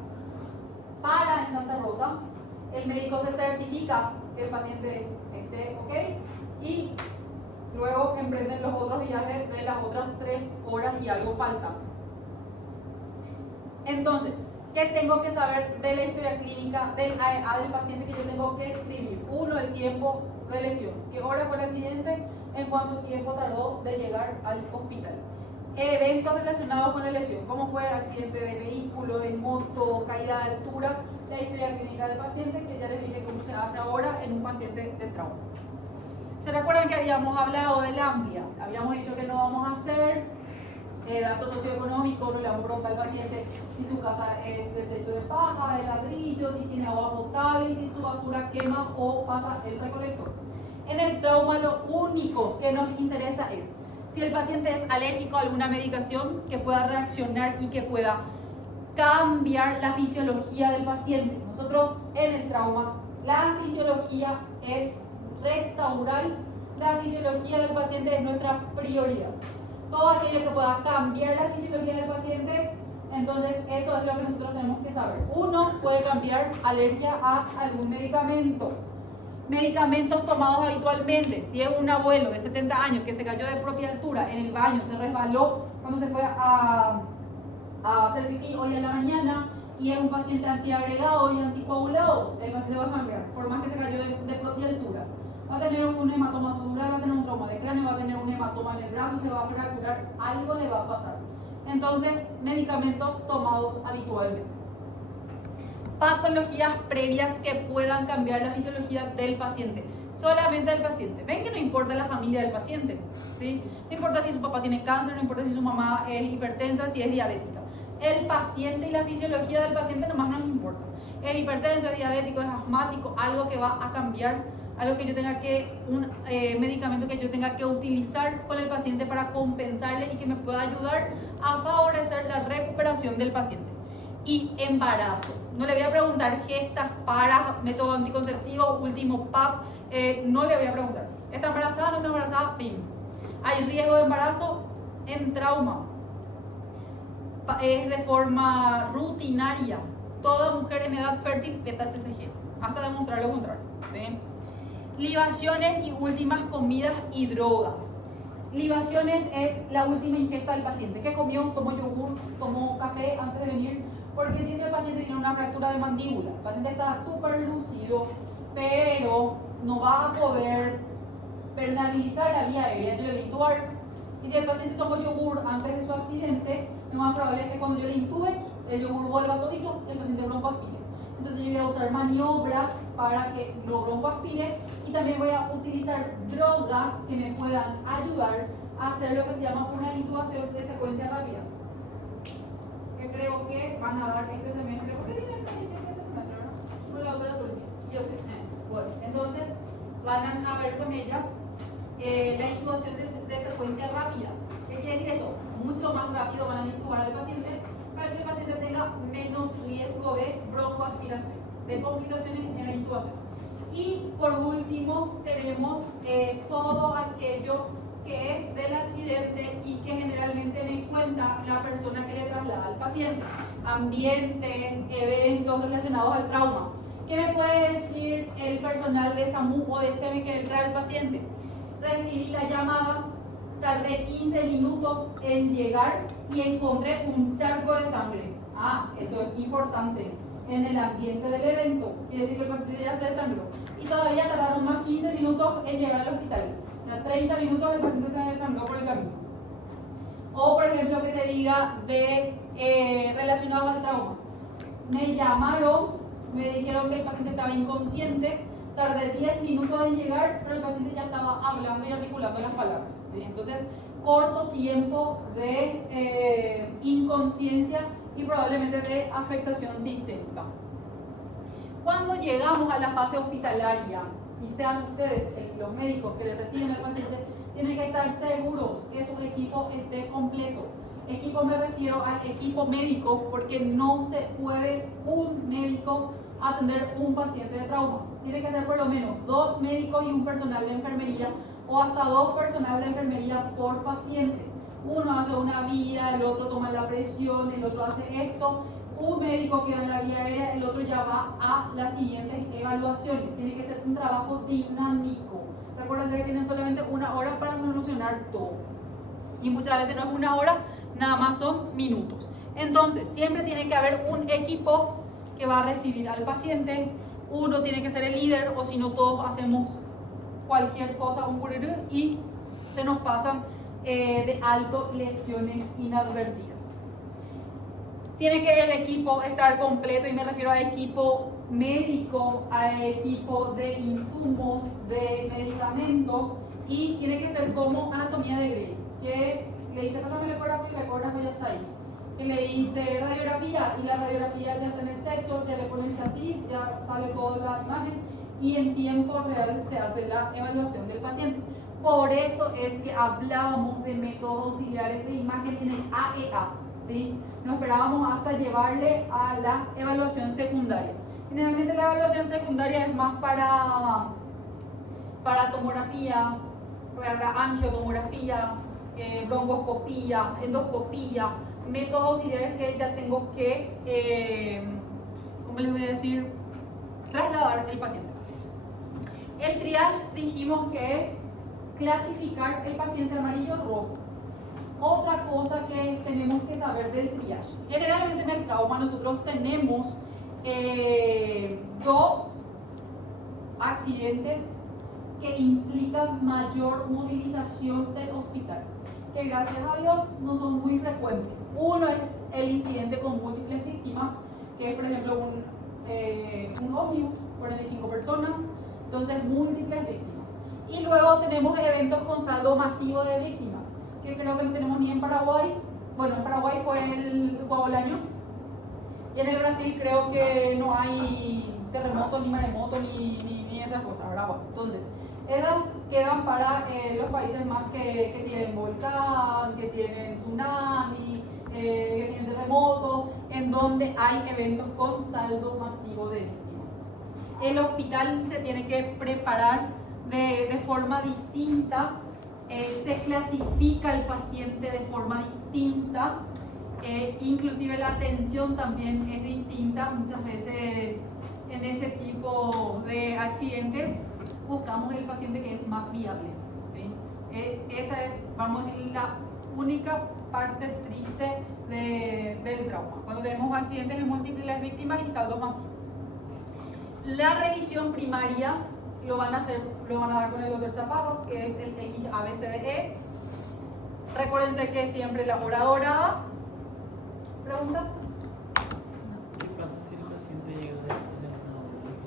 para en Santa Rosa, el médico se certifica que el paciente esté ok y luego emprenden los otros viajes de las otras 3 horas y algo falta. Entonces, ¿qué tengo que saber de la historia clínica del AEA del paciente que yo tengo que escribir? 1, el tiempo de lesión. ¿Qué hora fue el accidente? ¿En cuánto tiempo tardó de llegar al hospital? Eventos relacionados con la lesión. ¿Cómo fue? Accidente de vehículo, de moto, caída de altura. La historia clínica del paciente, que ya les dije cómo se hace ahora en un paciente de trauma. ¿Se recuerdan que habíamos hablado del AMBLIA? Habíamos dicho que no vamos a hacer datos socioeconómicos, no le vamos a preguntar al paciente si su casa es de techo de paja, de ladrillo, si tiene agua potable y si su basura quema o pasa el recolector. En el trauma lo único que nos interesa es si el paciente es alérgico a alguna medicación que pueda reaccionar y que pueda cambiar la fisiología del paciente. Nosotros en el trauma, la fisiología es restaurar la fisiología del paciente, es nuestra prioridad. Todo aquello que pueda cambiar la fisiología del paciente, entonces eso es lo que nosotros tenemos que saber. Uno puede cambiar alergia a algún medicamento. Medicamentos tomados habitualmente. Si es un abuelo de 70 años que se cayó de propia altura en el baño, se resbaló cuando se fue a hacer pipí hoy en la mañana y es un paciente antiagregado y anticoagulado, el paciente va a sangrar, por más que se cayó de propia altura. Va a tener un hematoma subdural, va a tener un trauma de cráneo, va a tener un hematoma en el brazo, se va a fracturar, algo le va a pasar. Entonces, medicamentos tomados habitualmente. Patologías previas que puedan cambiar la fisiología del paciente. Solamente del paciente. Ven que no importa la familia del paciente, ¿sí? No importa si su papá tiene cáncer, no importa si su mamá es hipertensa, si es diabética. El paciente y la fisiología del paciente nomás no nos importa. Es hipertenso, es diabético, es asmático, algo que va a cambiar, algo que yo tenga que, un medicamento que yo tenga que utilizar con el paciente para compensarle y que me pueda ayudar a favorecer la recuperación del paciente. Y embarazo. No le voy a preguntar gestas, paras, método anticonceptivo, último PAP, no le voy a preguntar. ¿Está embarazada? ¿No está embarazada? Pim. ¿Hay riesgo de embarazo? En trauma. Es de forma rutinaria. Toda mujer en edad fértil beta HCG, hasta demostrar lo contrario, ¿sí? Libaciones y últimas comidas y drogas. Libaciones es la última ingesta del paciente. ¿Qué comió? Tomó yogur, tomó café antes de venir. Porque si ese paciente tiene una fractura de mandíbula, el paciente está súper lúcido, pero no va a poder permeabilizar la vía aérea, yo le voy a intubar. Y si el paciente tomó yogur antes de su accidente, lo más probable es que cuando yo le intube, el yogur vuelva todito y el paciente broncoaspire. Entonces yo voy a usar maniobras para que lo broncoaspire y también voy a utilizar drogas que me puedan ayudar a hacer lo que se llama una intubación de secuencia rápida. Que creo que van a dar este semestre, porque tienen este semestre, ¿no? Con la otra Zulmi. Bueno, entonces van a ver con ella la intubación de secuencia rápida. ¿Qué quiere decir eso? Mucho más rápido van a intubar al paciente para que el paciente tenga menos riesgo de broncoaspiración, de complicaciones en la intubación. Y por último tenemos todo aquello que es del accidente y que generalmente me cuenta la persona que le traslada al paciente. Ambientes, eventos relacionados al trauma. ¿Qué me puede decir el personal de SAMU o de SEMI que le trae al paciente? Recibí la llamada, tardé 15 minutos en llegar y encontré un charco de sangre. Ah, eso es importante. En el ambiente del evento, quiere decir que el paciente ya se desangró. Y todavía tardaron más 15 minutos en llegar al hospital. O sea, 30 minutos el paciente se desangró por el camino. O por ejemplo que te diga de relacionado al trauma. Me llamaron, me dijeron que el paciente estaba inconsciente, tardé 10 minutos en llegar, pero el paciente ya estaba hablando y articulando las palabras. ¿Sí? Entonces, corto tiempo de inconsciencia y probablemente de afectación sistémica. Cuando llegamos a la fase hospitalaria, y sean ustedes, los médicos que le reciben al paciente, tienen que estar seguros que su equipo esté completo. Equipo me refiero al equipo médico porque no se puede un médico atender un paciente de trauma. Tiene que ser por lo menos 2 médicos y un personal de enfermería o hasta 2 personal de enfermería por paciente. Uno hace una vía, el otro toma la presión, el otro hace esto. Un médico queda en la vía aérea, el otro ya va a las siguientes evaluaciones. Tiene que ser un trabajo dinámico. Recuerden que tienen solamente 1 hora para solucionar todo. Y muchas veces no es 1 hora, nada más son minutos. Entonces, siempre tiene que haber un equipo que va a recibir al paciente. Uno tiene que ser el líder, o si no todos hacemos cualquier cosa, un gurú, y se nos pasan de alto lesiones inadvertidas. Tiene que el equipo estar completo, y me refiero a equipo médico, a equipo de insumos, de medicamentos, y tiene que ser como anatomía de Grey, que le dice pásame el ecógrafo y el ecógrafo ya está ahí. Que le dice radiografía y la radiografía ya está en el techo, ya le pone el chasis, ya sale toda la imagen y en tiempo real se hace la evaluación del paciente. Por eso es que hablábamos de métodos auxiliares de imagen en el AEA, ¿sí? No esperábamos hasta llevarle a la evaluación secundaria. Generalmente la evaluación secundaria es más para tomografía, para angiotomografía, broncoscopía, endoscopía, métodos auxiliares que ya tengo que, ¿cómo les voy a decir? Trasladar el paciente. El triage dijimos que es clasificar el paciente amarillo o rojo. Otra cosa que tenemos que saber del triage. Generalmente en el trauma nosotros tenemos 2 accidentes que implican mayor movilización del hospital, que gracias a Dios no son muy frecuentes. Uno es el incidente con múltiples víctimas, que es por ejemplo un ómnibus, 45 personas, entonces múltiples víctimas. Y luego tenemos eventos con saldo masivo de víctimas, que creo que no tenemos ni en Paraguay. Bueno, en Paraguay fue el Guabolaños, y en el Brasil creo que no hay terremoto, ni maremoto, ni esas cosas, ¿verdad? Bueno, entonces, esas quedan para los países más que tienen volcán, que tienen tsunami, que tienen terremoto, en donde hay eventos con saldo masivo de víctimas. El hospital se tiene que preparar de forma distinta, se clasifica el paciente de forma distinta, inclusive la atención también es distinta. Muchas veces en ese tipo de accidentes buscamos el paciente que es más viable, ¿sí? Esa es, vamos a decir, la única parte triste del trauma, cuando tenemos accidentes de múltiples víctimas y saldo masivo. La revisión primaria lo van a dar con el doctor Chaparro, que es el XABCDE. Recuérdense que siempre la hora dorada. ¿Preguntas? ¿Qué pasa si el paciente llega después de 1 hora?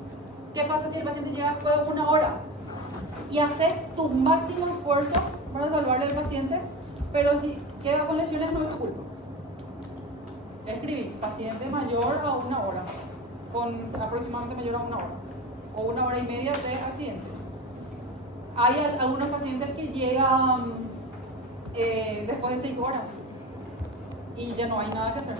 ¿Qué pasa si el paciente llega después de 1 hora? Y haces tu máximo esfuerzo para salvarle al paciente, pero si queda con lesiones no es tu culpa. Escribís paciente mayor a 1 hora, con aproximadamente mayor a 1 hora, o 1 hora y media de accidente. Hay algunos pacientes que llegan después de 6 horas y ya no hay nada que hacer.